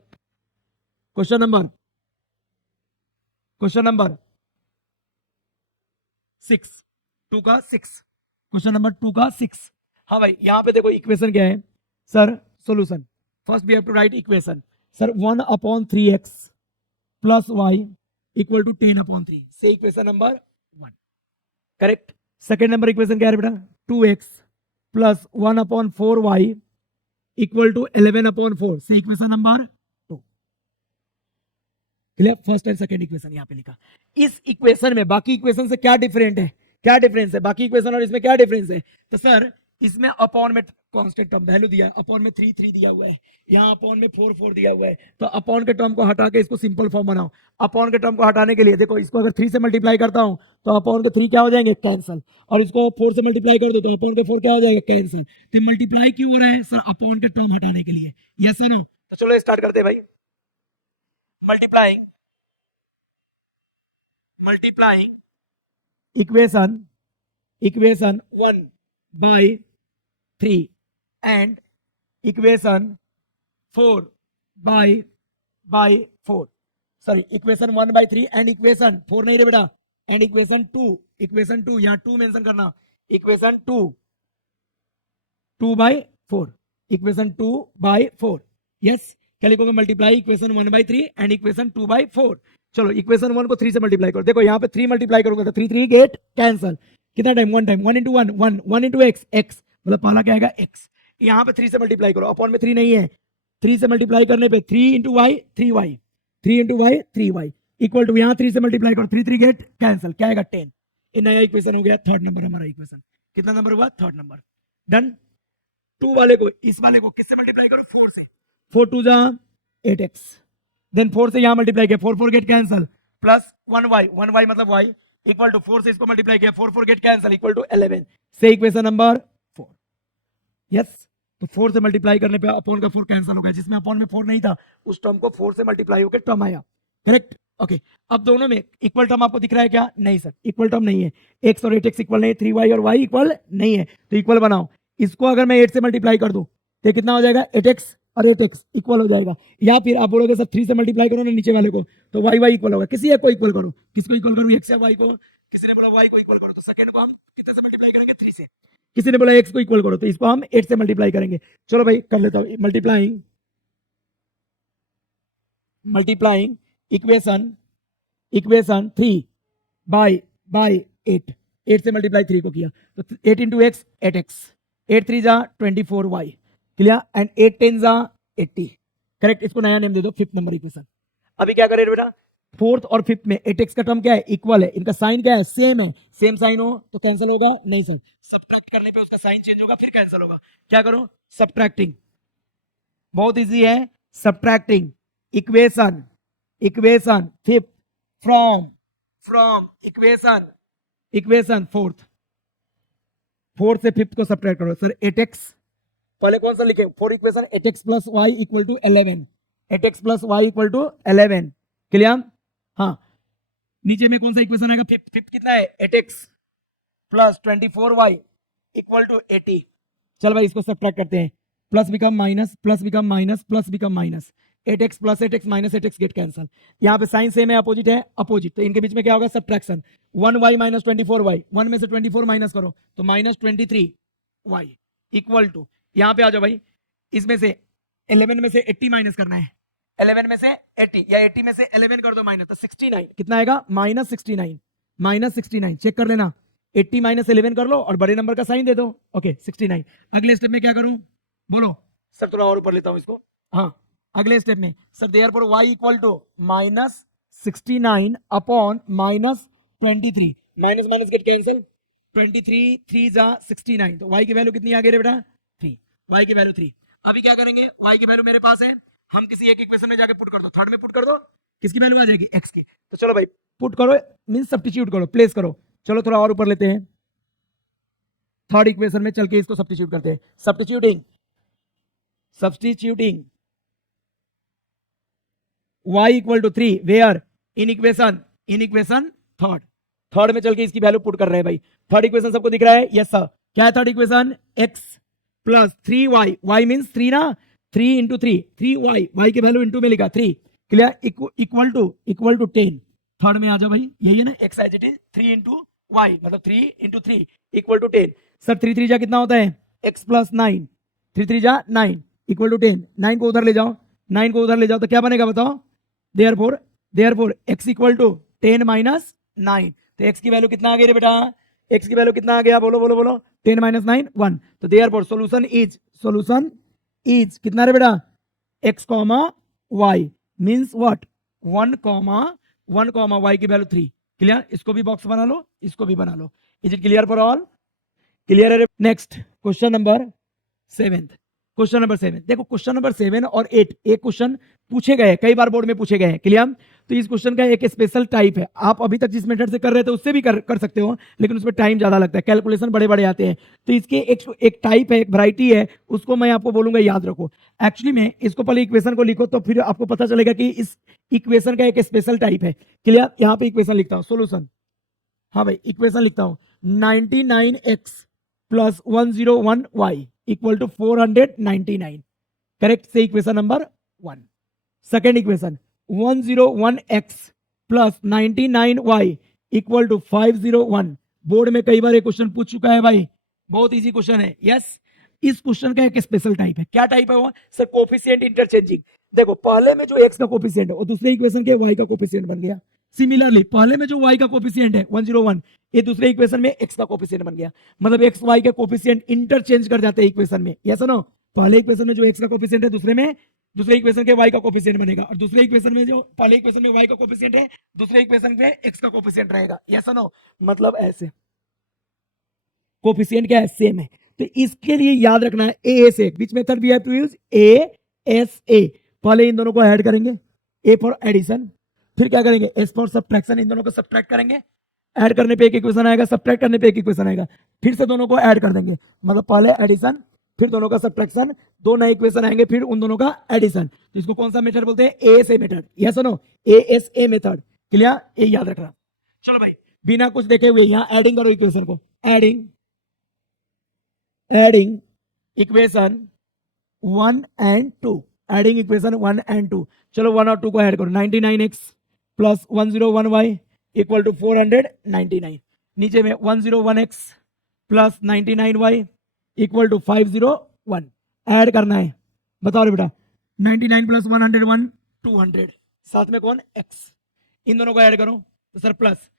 6। 2 का 6। क्वेश्चन नंबर 2 का 6। हाँ भाई, यहां पे देखो इक्वेशन क्या है sir? Solution first we have to write equation. Sir 1/3x plus y equal to 10/3 से equation number 1। Correct. Second number equation क्या है बेटा? 2x plus 1/4y equal to 11/4 से equation number 2। Clear? First and second equation यहां पे लिखा। इस equation में बाकी इक्वेशन से क्या डिफरेंट है? क्या डिफरेंस है बाकी इक्वेशन और इसमें? क्या डिफरेंस है? तो सर इसमें अपॉन में कांस्टेंट टर्म वैल्यू दिया है, अपॉन में 3 3 दिया हुआ है, यहाँ अपॉन में 4 4 दिया हुआ है। तो अपॉन के टर्म को हटा के इसको सिंपल फॉर्म बनाओ। अपॉन के टर्म को हटाने के लिए देखो, इसको अगर 3 से मल्टीप्लाई करता हूं तो अपॉन के 3 क्या हो जाएंगे? कैंसिल। और इसको 4 से मल्टीप्लाई कर दो तो अपॉन के 4 क्या हो जाएगा? कैंसिल। तो मल्टीप्लाई क्यों हो रहा है सर? अपॉन के टर्म हटाने के लिए। यस या नो? तो चलो स्टार्ट करते हैं भाई। Multiplying equation equation 1/3 and equation 4/4 sorry equation 1/3 and equation 4 नहीं रे बेटा एंड इक्वेशन 2 यहाँ 2 मेंशन करना इक्वेशन 2/4 इक्वेशन 2/4 यस क्या लिखोगे मल्टीप्लाई इक्वेशन 1/3 एंड इक्वेशन 2/4 चलो इक्वेशन 1 को 3 से मल्टीप्लाई करो देखो यहाँ पे 3 मल्टीप्लाई करोगे तो 3 गेट कैंसल कितना time 1 time 1 into 1 1 into x मतलब पहला क्या आएगा x यहाँ पे 3 से मल्टीप्लाई करो अपॉन में 3 नहीं है 3 से मल्टीप्लाई करने पे 3 into y 3y 3 into y 3y equal to यहाँ 3 से मल्टीप्लाई करो 3 गेट कैंसल क्या आएगा 10 ये नया इक्वेशन हो गया थर्ड नंबर हमारा इक्वेशन कितना नंबर हुआ थर्ड नंबर डन 2 वाले को इस वाले को किससे मल्टीप्लाई करो 4 से 4 2 जा 8x देन 4 से यहाँ मल्टीप्लाई किया 4 गेट कैंसल प्लस 1y मतलब y इक्वल टू 4 से इसको मल्टीप्लाई किया 4 गेट कैंसल इक्वल टू 11 से इक्वेशन नंबर 4 यस तो 4 से मल्टीप्लाई करने पे अपॉन का 4 कैंसल हो गया जिसमें अपॉन में 4 नहीं था उस टर्म को 4 से मल्टीप्लाई होकर टर्म आया करेक्ट ओके अब दोनों में इक्वल टर्म आपको दिख रहा है क्या नहीं सर इक्वल टर्म नहीं है x और 8x इक्वल नहीं है 3y और y इक्वल नहीं है तो इक्वल बनाओ इसको अगर मैं 8 से मल्टीप्लाई कर दूं तो कितना हो जाएगा 8x और 8x इक्वल हो जाएगा या फिर आप बोलोगे सर 3 से मल्टीप्लाई करो ना नीचे वाले को तो y इक्वल होगा किसी एक को इक्वल करो किसको इक्वल करो x या y को किसी ने बोला y को इक्वल करो तो सेकंड को हम कितने से मल्टीप्लाई करेंगे 3 से किसी ने बोला x को इक्वल करो तो इसको हम 8 से मल्टीप्लाई करेंगे चलो भाई कर लेता हूं मल्टीप्लाइंग इक्वेशन 3/8 से मल्टीप्लाई 3 को किया तो 8 into x 8x 8 3 जा 24y क्लियर एंड 8 10 जा 80 करेक्ट इसको नया नेम दे दो फिफ्थ नंबर इक्वेशन अभी क्या करें बेटा फोर्थ और फिफ्थ में 8x का टर्म क्या है इक्वल है इनका साइन क्या है सेम साइन हो तो कैंसिल होगा नहीं सर सब्ट्रैक्ट करने पे उसका साइन चेंज होगा फिर कैंसिल होगा क्या करो सब्ट्रैक्टिंग बहुत इजी है subtracting equation fifth from equation fourth से फिफ्थ को सब्ट्रैक्ट करो सर 8x पहले कौन सा लिखे four equation 8x plus y equal to 11 8x plus y equal to 11 clear हाँ नीचे में कौन सा इक्वेशन आएगा फिफ्थ कितना है 8x plus 24y equal to 80 चल भाई इसको सब्ट्रैक्ट करते हैं plus become minus 8x plus 8x minus 8x get cancel यहाँ पे साइन सेम है अपोजिट तो इनके बीच में क्या होगा सब्ट्रैक्शन 1y माइनस 24y 1 में से 24 माइनस करो तो माइनस 23y इक्वल टू यहाँ पे आ जाओ भाई इसमें से 11 में से 80 माइनस करना है 11 में से 80 या 80 में से 11 कर दो माइनस तो 69 कितना आएगा माइनस 69 चेक कर लेना 80 माइनस 11 कर लो और बड़े नंबर का साइन दे दो ओके 69 अगले स्टेप में क्या करूं बोलो सर थोड़ा और ऊपर लेता हूं इसको हाँ अगले स्टेप में sir therefore y equal to minus 69 upon minus 23 minus minus get cancel 23 3 जा 69 तो y की वैल्यू कितनी आ गई रे बेटा 3 y की वैल्यू 3 अभी क्या करेंगे y की वैल्यू मेरे पास है हम किसी एक इक्वेशन में जाके पुट कर दो थर्ड में पुट कर दो किसकी वैल्यू आ जाएगी x की तो चलो भाई पुट करो मींस सब्स्टिट्यूट करो प्लेस करो चलो थोड़ा और ऊपर लेते हैं थर्ड इक्वेशन में चल के इसको सब्स्टिट्यूट करते हैं substituting y equal to 3 where in equation third में चल के इसकी वैल्यू पुट कर रहे हैं भाई थर्ड इक्वेशन सबको दिख रहा है यस सर क्या है third equation x plus 3y y means 3 ना 3 इंटू 3y y की वैल्यू इंटू में लिखा 3 क्लियर इक्वल टू 10 थर्ड में आ जाओ भाई यही है ना x as it is 3 into y मतलब 3 इंटू 3 इक्वल टू 10 सर 3 3 जा कितना होता है x प्लस 9 3 3 जा 9 इक्वल टू 10 9 को उधर ले जाओ तो क्या बनेगा बताओ therefore x equal to 10 minus 9 तो x की वैल्यू कितना आ गई रे बेटा x की वैल्यू कितना आ गया बोलो 10 माइनस 9 1 तो देयरफॉर सॉल्यूशन इज कितना रे बेटा x comma y means what 1 comma y की वैल्यू 3 क्लियर इसको भी बॉक्स बना लो इसको भी बना लो is it clear for all clear है नेक्स्ट क्वेश्चन नंबर 7 देखो क्वेश्चन नंबर 7 और 8 एक क्वेश्चन पूछे गए कई बार बोर्ड में पूछे गए हैं क्लियर तो इस क्वेश्चन का एक स्पेशल टाइप है आप अभी तक जिस मेथड से कर रहे थे उससे भी कर सकते हो लेकिन उसमें टाइम ज्यादा लगता है कैलकुलेशन बड़े आते हैं तो इसके एक टाइप है एक वैरायटी है उसको मैं आपको बोलूंगा याद रखो एक्चुअली में इसको पहले इक्वेशन को लिखो तो फिर आपको पता चलेगा कि इस इक्वेशन का एक स्पेशल टाइप है क्लियर यहाँ पे इक्वेशन लिखता हूँ सोल्यूशन हाँ भाई इक्वेशन लिखता हूँ 99x plus 101y equal to 499, correct से equation number 1. Second equation 101x plus 99y equal to 501. Board में कई बार ये क्वेश्चन पूछ चुका है भाई, बहुत इजी क्वेश्चन है. यस, इस क्वेश्चन का एक स्पेशल टाइप है. क्या टाइप है वो सर? Coefficient interchanging. देखो पहले में जो x का कोफिशिएंट है वो दूसरे इक्वेशन के y का कोफिशिएंट बन गया. सिमिलरली पहले में जो y का कोफिशिएंट है 101, ये दूसरे इक्वेशन में x का कोफिशिएंट बन गया. मतलब x y के कोफिशिएंट इंटरचेंज कर जाते हैं इक्वेशन में. यस और नो? पहले इक्वेशन में जो x का कोफिशिएंट है दूसरे में दूसरे इक्वेशन के y का कोफिशिएंट बनेगा, और दूसरे इक्वेशन में जो पहले इक्वेशन में y का कोफिशिएंट है दूसरे इक्वेशन में x का कोफिशिएंट रहेगा. यस और नो? मतलब ऐसे कोफिशिएंट क्या है? सेम है. तो इसके लिए याद रखना है ए से which method we have to use? A. पहले इन दोनों को ऐड करेंगे, ए फॉर एडिशन, फिर क्या करेंगे? S for subtraction. इन दोनों को सब्ट्रैक्ट करेंगे, ऐड करने पे एक इक्वेशन आएगा, सब्ट्रैक्ट करने पे एक इक्वेशन आएगा, फिर से दोनों को ऐड कर देंगे. मतलब पहले एडिशन, फिर दोनों का सब्ट्रैक्शन, दो नए इक्वेशन आएंगे, फिर उन दोनों का एडिशन. तो इसको कौन सा मेथड बोलते हैं? ASA method. यस और नो? ASA method. क्लियर? ये याद रखना. चलो भाई, बिना कुछ देखे हुए यहां एडिंग करो इक्वेशन को. Adding equation 1 and 2. Adding equation 1 and 2. चलो 1 और 2 को ऐड करो. 99x plus 101y equal to 499. नीचे में 101x plus 99y equal to 501. Add करना है. बताओ रे बेटा. 99 प्लस 101 200. साथ में कौन? x. इन दोनों को ऐड करो तो सर प्लस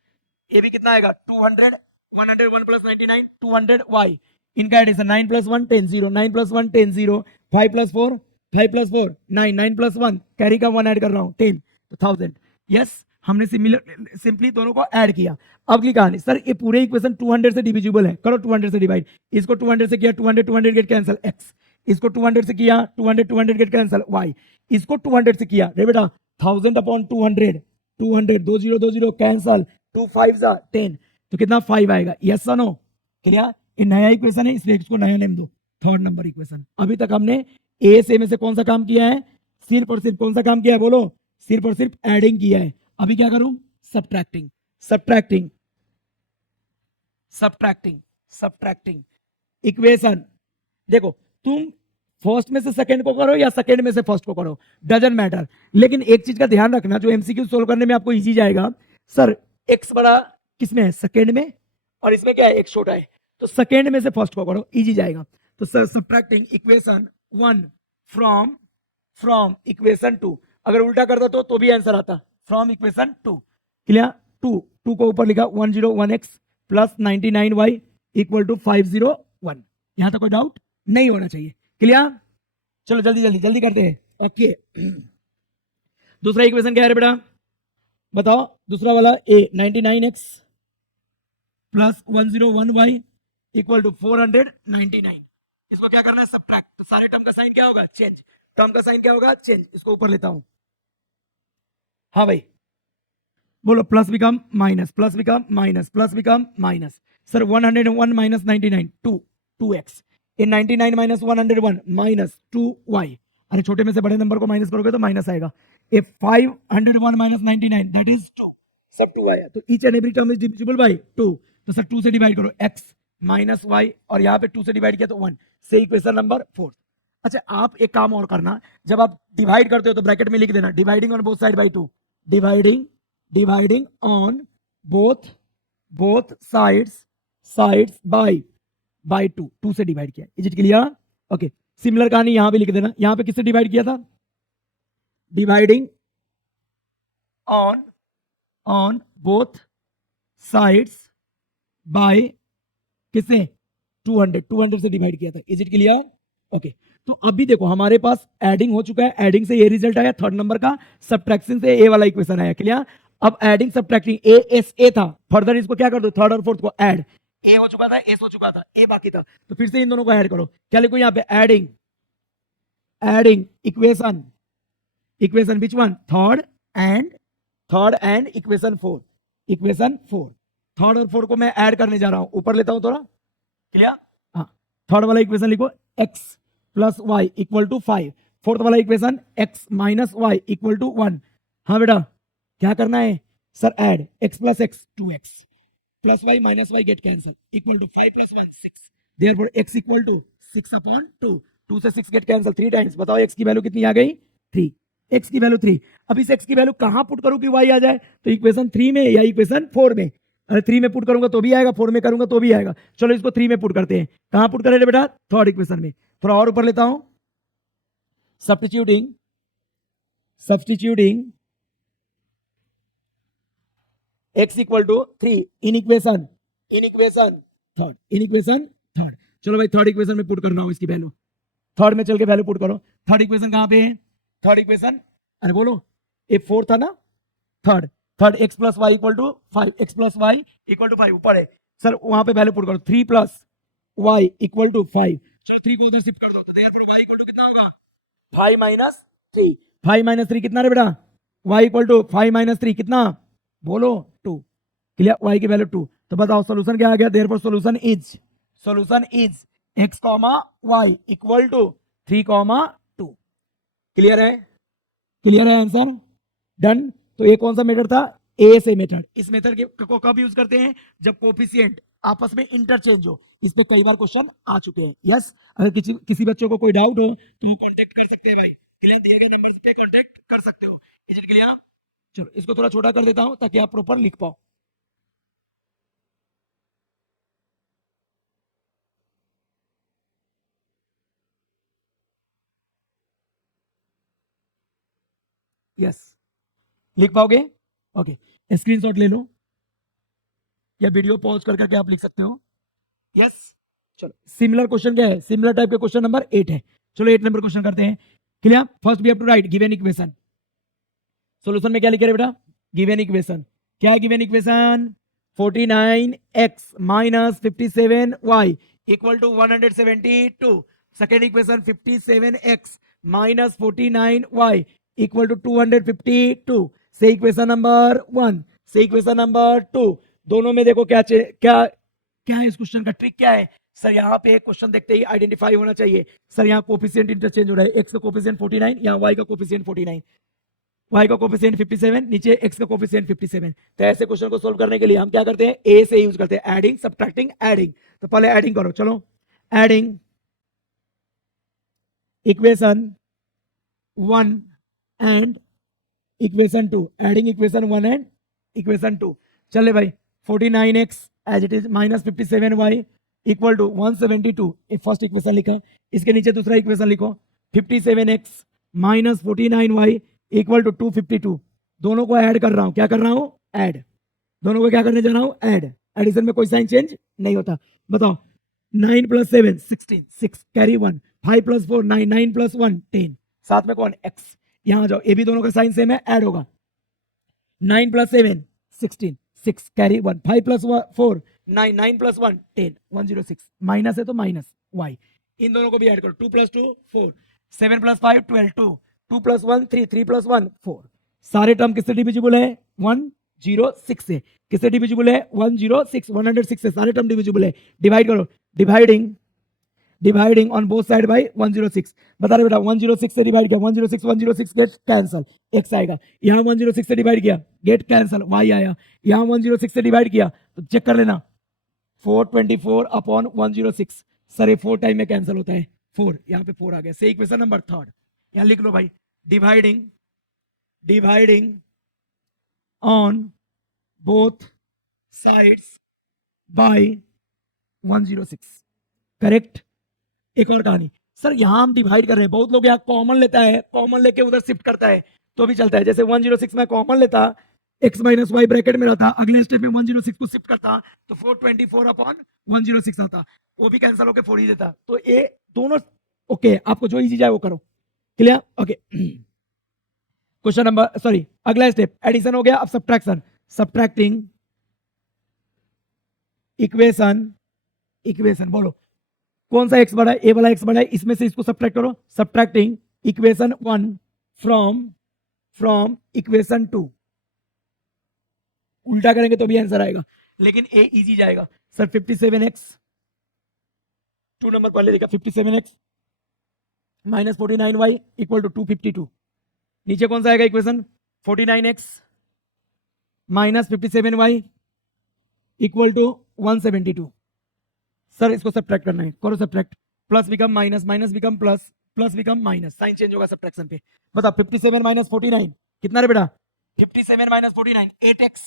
ये भी कितना आएगा? 200. 101 प्लस 99 200y. इनका addition 9 plus 1 10 0, 9 plus 1 10 0, 5 plus 4 5 plus 4 9, 9 plus 1 carry का 1 ऐड कर रहा हूं 10, तो 1000. यस, हमने सिंपली दोनों को ऐड किया. अब की कहानी सर, ये पूरे इक्वेशन 200 से डिविजिबल है. करो 200 से डिवाइड. इसको 200 से किया 200 200 गेट कैंसिल x. इसको 200 से किया 200 200 गेट कैंसिल y. इसको 200 से किया रे बेटा 1000 अपॉन 200 200 2 0 2 0 कैंसिल 2 5 10. तो कितना 5 आएगा. यस और नो? क्लियर? ये नया इक्वेशन है, इसलिए इसको नया नेम दो. Third number equation. अभी तक हमने ए से में से कौन सा काम किया है? सिर्फ और सिर्फ कौन सा काम किया है? बोलो. सिर्फ और सिर्फ एडिंग किया है. अभी क्या करूं? Subtracting. Subtracting subtracting subtracting equation. देखो तुम फर्स्ट में से सेकंड को करो या सेकंड में से फर्स्ट को करो, डजंट मैटर. लेकिन एक चीज का ध्यान रखना जो एमसीक्यू सोल्व करने में आपको इजी जाएगा. सर एक्स बड़ा किसमें है? सेकंड में, और इसमें क्या है? एक्स छोटा है. तो सेकेंड में से फर्स्ट को करो, इजी जाएगा. तो सब्ट्रैक्टिंग इक्वेशन 1 फ्रॉम इक्वेशन 2. अगर उल्टा करता तो भी आंसर आता. From equation 2. क्लियर? 2 को ऊपर लिखा 101x plus 99y equal to 501. यहां तक कोई डाउट नहीं होना चाहिए. क्लियर? चलो जल्दी जल्दी जल्दी करते हैं. ओके, दूसरा इक्वेशन क्या है बेटा? बताओ. दूसरा वाला ए 99x plus 101y equal to 499. इसको क्या करना है? सब्ट्रैक्ट. तो सारे टर्म का साइन क्या होगा? चेंज. टर्म का साइन क्या होगा? चेंज. इसको ऊपर लेता हूं. हाँ भाई बोलो. Plus become minus, plus become minus, plus become minus. Sir 101 minus 99 2x. ये 99 माइनस 101 माइनस 2y. अरे छोटे में से बड़े नंबर को माइनस करोगे तो माइनस आएगा. ये 501 माइनस 99 दैट इज 2. सब 2 आया. तो each and every term is divisible by 2. तो सर 2 से डिवाइड करो x माइनस वाई, और यहाँ पे 2 से डिवाइड किया तो 1. से इक्वेशन नंबर 4. अच्छा, आप एक काम और करना. जब आप डिवाइड करते हो तो ब्रैकेट में लिख देना dividing on both side bye 2. Dividing on both sides by 2. 2 से डिवाइड किया. Is it clear? Okay. Similar कहानी यहां पे लिख देना. यहां पे किससे डिवाइड किया था? Dividing on both sides by किससे? 200 से डिवाइड किया था. Is it clear? ओके. तो अभी देखो हमारे पास एडिंग हो चुका है. एडिंग से ये रिजल्ट आया थर्ड नंबर का. सब्ट्रैक्शन से ए वाला इक्वेशन आया. क्लियर? अब adding subtracting A S A था. फर्दर इसको क्या कर दो? थर्ड और फोर्थ को ऐड. ए हो चुका था, एस हो चुका था, ए बाकी था. तो फिर से इन दोनों को ऐड करो. क्या लिखो यहाँ पे? Adding equation which one? Third and equation 4. Third और फोर्थ को मैं ऐड करने जा रहा हूं. ऊपर लेता हूं थोड़ा. क्लियर? हाँ. थर्ड वाला इक्वेशन लिखो x plus y equal to 5. Fourth वाला equation x minus y equal to 1. हाँ बेटा क्या करना है? Sir add x plus x 2x plus y minus y get cancel equal to 5 plus 1 6. Therefore x equal to 6 upon 2. 2 से 6 get cancel 3 times. बताओ x की value कितनी आ गई? 3. x की वैल्यू 3. अब इस x की वैल्यू कहां पुट करूं कि y आ जाए? तो इक्वेशन 3 में या इक्वेशन 4 में? अरे 3 में पुट करूंगा तो भी आएगा, 4 में करूंगा तो भी आएगा. चलो इसको 3 में पुट करते हैं. कहां पुट करें बेटा? थर्ड इक्वेशन में. थोड़ा और ऊपर लेता हूं. Substituting x equal to 3 in equation third. चलो भाई थर्ड इक्वेशन में पुट कर रहा हूं इसकी वैल्यू. थर्ड में चल के वैल्यू पुट करो. थर्ड इक्वेशन कहां पे है? थर्ड इक्वेशन, अरे बोलो, ये 4 था ना. Third x plus y equal to 5. x plus y equal to 5 ऊपर है सर, वहां पे वैल्यू पुट करो. 3 प्लस वाई इक्वल टू 5. चलो 3 को उधर शिफ्ट कर दो तो देयरफॉर y इक्वल टू कितना होगा? 5 माइनस 3. 5 माइनस 3 कितना रे बेटा? y इक्वल टू 5 माइनस 3 कितना? बोलो 2. क्लियर? y की वैल्यू 2. तो बताओ सॉल्यूशन क्या आ गया? Therefore solution is x, y equal to 3, 2. Clear है आंसर? डन. तो ये कौन सा मेथड था? ए से मेथड. इस मेथड को कब यूज करते हैं? जब कोफिशिएंट आपस में इंटरचेंज हो. इस पे कई बार क्वेश्चन आ चुके हैं. यस, अगर किसी बच्चों को कोई डाउट हो तो वो कांटेक्ट कर सकते हैं भाई. क्लियर? दिए गए नंबर पे कांटेक्ट कर सकते हो. Is it clear? चलो इसको थोड़ा छोटा कर देता हूं ताकि आप प्रॉपर लिख पाओ. यस, लिख पाओगे? ओके, स्क्रीनशॉट ले लो या वीडियो पॉज कर करके आप लिख सकते हो. यस, चलो सिमिलर क्वेश्चन क्या है? सिमिलर टाइप के क्वेश्चन नंबर 8 है. चलो 8 नंबर क्वेश्चन करते हैं. Clear? First we have to write given equation. Solution में क्या लिखे बेटा? Given equation. क्या है given equation? 49x minus 57y equal to 172. Second equation 57x minus 49y equal to 252. से इक्वेशन नंबर 1 से इक्वेशन नंबर 2. दोनों में देखो क्या क्या है इस क्वेश्चन का ट्रिक क्या है? सर यहाँ पे क्वेश्चन देखते ही आइडेंटिफाई होना चाहिए. सर यहाँ कोफिशिएंट इंटरचेंज हो रहा है. x का कोफिशिएंट 49, यहाँ y का कोफिशिएंट 49, y का कोफिशिएंट 57, नीचे x का कोफिशिएंट 57. तो ऐसे क्वेश्चन को सोल्व करने के लिए हम क्या करते हैं? a से यूज करते हैं. Adding, subtracting, adding. तो पहले एडिंग करो. चलो adding equation 1 and equation 2. Adding equation 1 and equation 2. चले भाई 49x as it is minus 57y equal to 172. First equation लिखा. इसके नीचे दूसरा इक्वेशन लिखो. 57x minus 49y equal to 252. दोनों को ऐड कर रहा हूं. क्या कर रहा हूं? ऐड. दोनों को क्या करने जा रहा हूं? ऐड. एडिशन में कोई साइन चेंज नहीं होता. बताओ 9 प्लस 7 16, 6 कैरी 1, 5 प्लस 4 9, 9 प्लस 1 10. साथ में कौन? x. यहां जाओ, ये भी दोनों का साइन सेम है, ऐड होगा. 9 plus 7 16, 6 carry 1, 5 plus 4 9, 9 plus 1 10, 106. Minus है तो माइनस y. इन दोनों को भी ऐड करो. 2 प्लस 2 4, 7 प्लस 5 12, 2 प्लस 1 3, 3 प्लस 1 4. सारे टर्म किससे डिविजिबल है? 106 से. किससे डिविजिबल है? 106, 106 से सारे टर्म डिविजिबल है. डिवाइड करो. Dividing on both side bye 106. बता रहे बेटा 106 से डिवाइड किया, 106 गेट कैंसल, x आएगा. यहाँ 106 से डिवाइड किया, गेट कैंसल, y आया. यहाँ 106 से डिवाइड किया तो चेक कर लेना 424 अपॉन 106. सर ये 4 टाइम में कैंसिल होता है. 4 यहाँ पे 4 आ गया. से इक्वेशन नंबर थर्ड यहाँ लिख लो भाई. Dividing on both sides by 106. Correct. एक और कहानी. सर यहां हम डिवाइड कर रहे हैं, बहुत लोग यहाँ कॉमन लेता है, कॉमन लेके उधर शिफ्ट करता है तो भी चलता है. जैसे 106 में कॉमन लेता, x माइनस वाई ब्रैकेट में रहता, अगले स्टेप में 106 को शिफ्ट करता तो 424 अपॉन 106 आता, वो भी कैंसिल होकर 4 ही देता. तो ये दोनों ओके. आपको जो इजी जाए वो करो. Clear? Okay. Question number sorry अगला स्टेप एडिशन हो गया. अब सब्ट्रैक्शन. सब्ट्रैक्टिंग इक्वेशन बोलो कौन सा x बड़ा है? ए वाला x बड़ा है, इसमें से इसको सब्ट्रैक्ट करो. Subtracting equation 1 from equation 2. उल्टा करेंगे तो भी आंसर आएगा, लेकिन ए इजी जाएगा. सर 57x 2 नंबर पहले देखा. 57x minus 49y equal to 252. नीचे कौन सा आएगा equation? 49x minus 57y equal to 172। Sir इसको सब्ट्रैक्ट करना है, करो subtract. Plus become minus, minus become plus, plus become minus, sign change होगा सब्ट्रैक्शन पे। बताओ 57 माइनस 49 कितना रे बेटा? 57 माइनस 49 8x।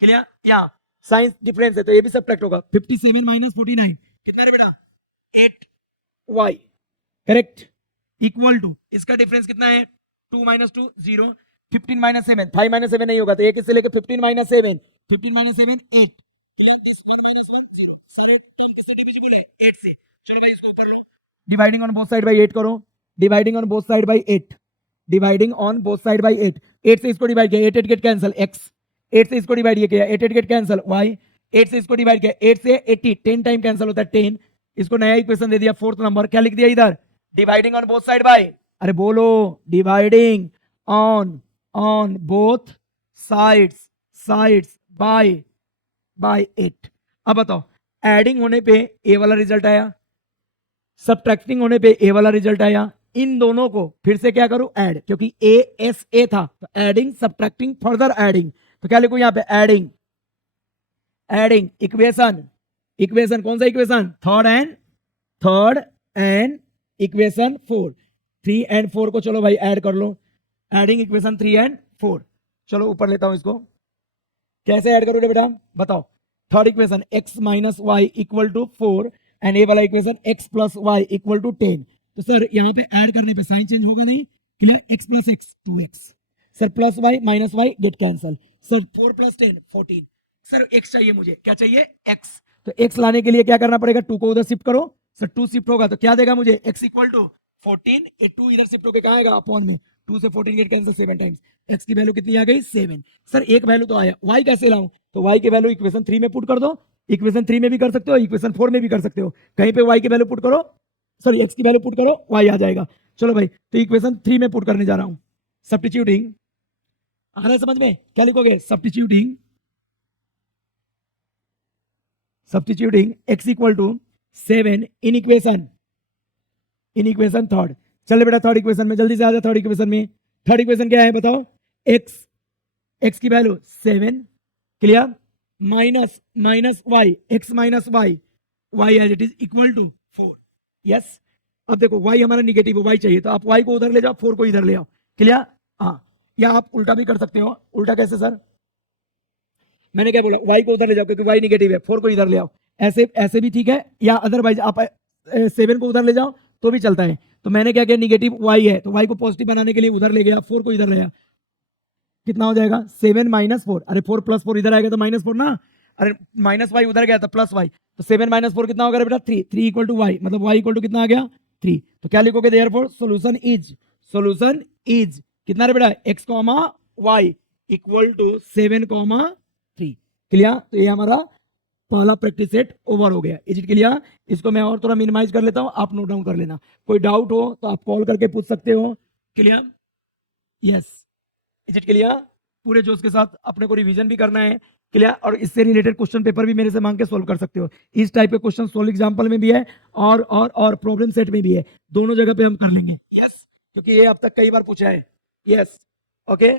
क्लियर? यहाँ साइन डिफरेंस है तो ये भी सब्ट्रैक्ट होगा। 57 माइनस 49 कितना रे बेटा? 8y। करेक्ट। इक्वल टू इसका डिफरेंस कितना है? 2 माइनस 2 0, 15 माइनस 7 5 माइनस 7 नहीं होगा तो एक इससे लेके 15 minus 7, 15 minus 7 8। This 1 minus 1 0। Sir एक टर्म किससे डिविजिबल है? 8 से। चलो भाई इसको ऊपर लो, dividing on both side by 8 करो, dividing on both side by 8, dividing on both side by 8। 8 से इसको डिवाइड किया 8 8 गेट कैंसिल x, 8 से इसको डिवाइड किया 8 8 गेट कैंसिल y, 8 से इसको डिवाइड किया 8 से 80 10 टाइम कैंसिल होता है 10। इसको नया इक्वेशन दे दिया फोर्थ नंबर, क्या लिख दिया इधर? Dividing on both side bye, अरे बोलो dividing on both sides by 8। अब बताओ एडिंग होने पे ए वाला रिजल्ट आया, सब्ट्रैक्टिंग होने पे ए वाला रिजल्ट आया, इन दोनों को फिर से क्या करूं? ऐड, क्योंकि ए एस ए था तो एडिंग सब्ट्रैक्टिंग फर्दर एडिंग, तो क्या लिखूं यहां पे? एडिंग इक्वेशन कौन सा equation? Third and equation 4, 3 and 4 को चलो भाई ऐड कर लो, एडिंग इक्वेशन 3 and 4। चलो ऊपर लेता हूं इसको, कैसे ऐड करोगे बेटा बताओ? Third equation x minus y equal to 4 and A वाला equation x plus y equal to 10। तो सर यहाँ पे ऐड करने पे साइन चेंज होगा नहीं? Clear? x plus x 2x, sir plus y minus y get cancel, sir 4 plus 10 14। Sir x चाहिए मुझे, क्या चाहिए? x। तो x लाने के लिए क्या करना पड़ेगा? 2 को उधर शिफ्ट करो, सर 2 शिफ्ट होगा तो क्या देगा मुझे? x इक्वल टू 14, 2 इधर शिफ्ट होकर कहाँ आएगा? अपॉन में 2 से 14 गेट कैंसिल 7 टाइम्स, x की वैल्यू कितनी आ गई? 7। सर एक वैल्यू तो आया, y कैसे लाऊं? तो y की वैल्यू इक्वेशन 3 में पुट कर दो, इक्वेशन 3 में भी कर सकते हो, इक्वेशन 4 में भी कर सकते हो, कहीं पे y की वैल्यू पुट करो, सॉरी x की वैल्यू पुट करो, y आ जाएगा। चलो भाई तो इक्वेशन 3 में पुट करने जा रहा हूं, सब्स्टिट्यूटिंग, आ रहा है समझ में? क्या लिखोगे? Substituting x equal to 7 in equation third. चल बेटा थर्ड इक्वेशन में जल्दी से आ जा। थर्ड इक्वेशन में, थर्ड इक्वेशन क्या है बताओ? x की value 7, clear? Minus y, x minus y as it is equal to 4। Yes. अब देखो y हमारा निगेटिव है, y चाहिए तो आप y को उधर ले जाओ, 4 को इधर ले आओ, क्लियर? हाँ, या आप उल्टा भी कर सकते हो। उल्टा कैसे सर? मैंने क्या बोला? y को उधर ले जाओ क्योंकि y निगेटिव है, 4 को इधर ले आओ, ऐसे भी ठीक है, या अदरवाइज आप 7 को उधर ले जाओ तो भी चलता है। तो मैंने क्या किया? निगेटिव y है तो y को पॉजिटिव बनाने के लिए उधर ले गया, 4 को इधर ले आया, कितना हो जाएगा? 7 माइनस 4, अरे 4 प्लस 4 इधर आएगा तो माइनस 4 ना, अरे माइनस वाई उधर गया तो प्लस वाई, तो 7 माइनस 4 कितना होगा बेटा? 3। 3 इक्वल टू वाई, मतलब y इक्वल टू कितना आ गया? 3। तो क्या लिखोगे? देयरफॉर सॉल्यूशन इज कितना रे बेटा? x comma y equal to 7 comma 3। Clear? तो ये हमारा पहला प्रैक्टिस सेट ओवर हो गया। Is it clear? इसको मैं और थोड़ा मिनिमाइज कर लेता हूं, आप नोट डाउन कर लेना। कोई डाउट हो तो आप कॉल करके पूछ सकते हो। Clear? Yes. Is it clear? पूरे जोश के साथ अपने को रिवीजन भी करना है, क्लियर? और इससे रिलेटेड क्वेश्चन पेपर भी मेरे से मांग के सोल्व कर सकते हो। इस टाइप के क्वेश्चन सोल्व एग्जांपल में भी है और प्रॉब्लम सेट में भी है, दोनों जगह पे हम कर लेंगे। यस, क्योंकि ये अब तक कई बार पूछा है। Yes, okay.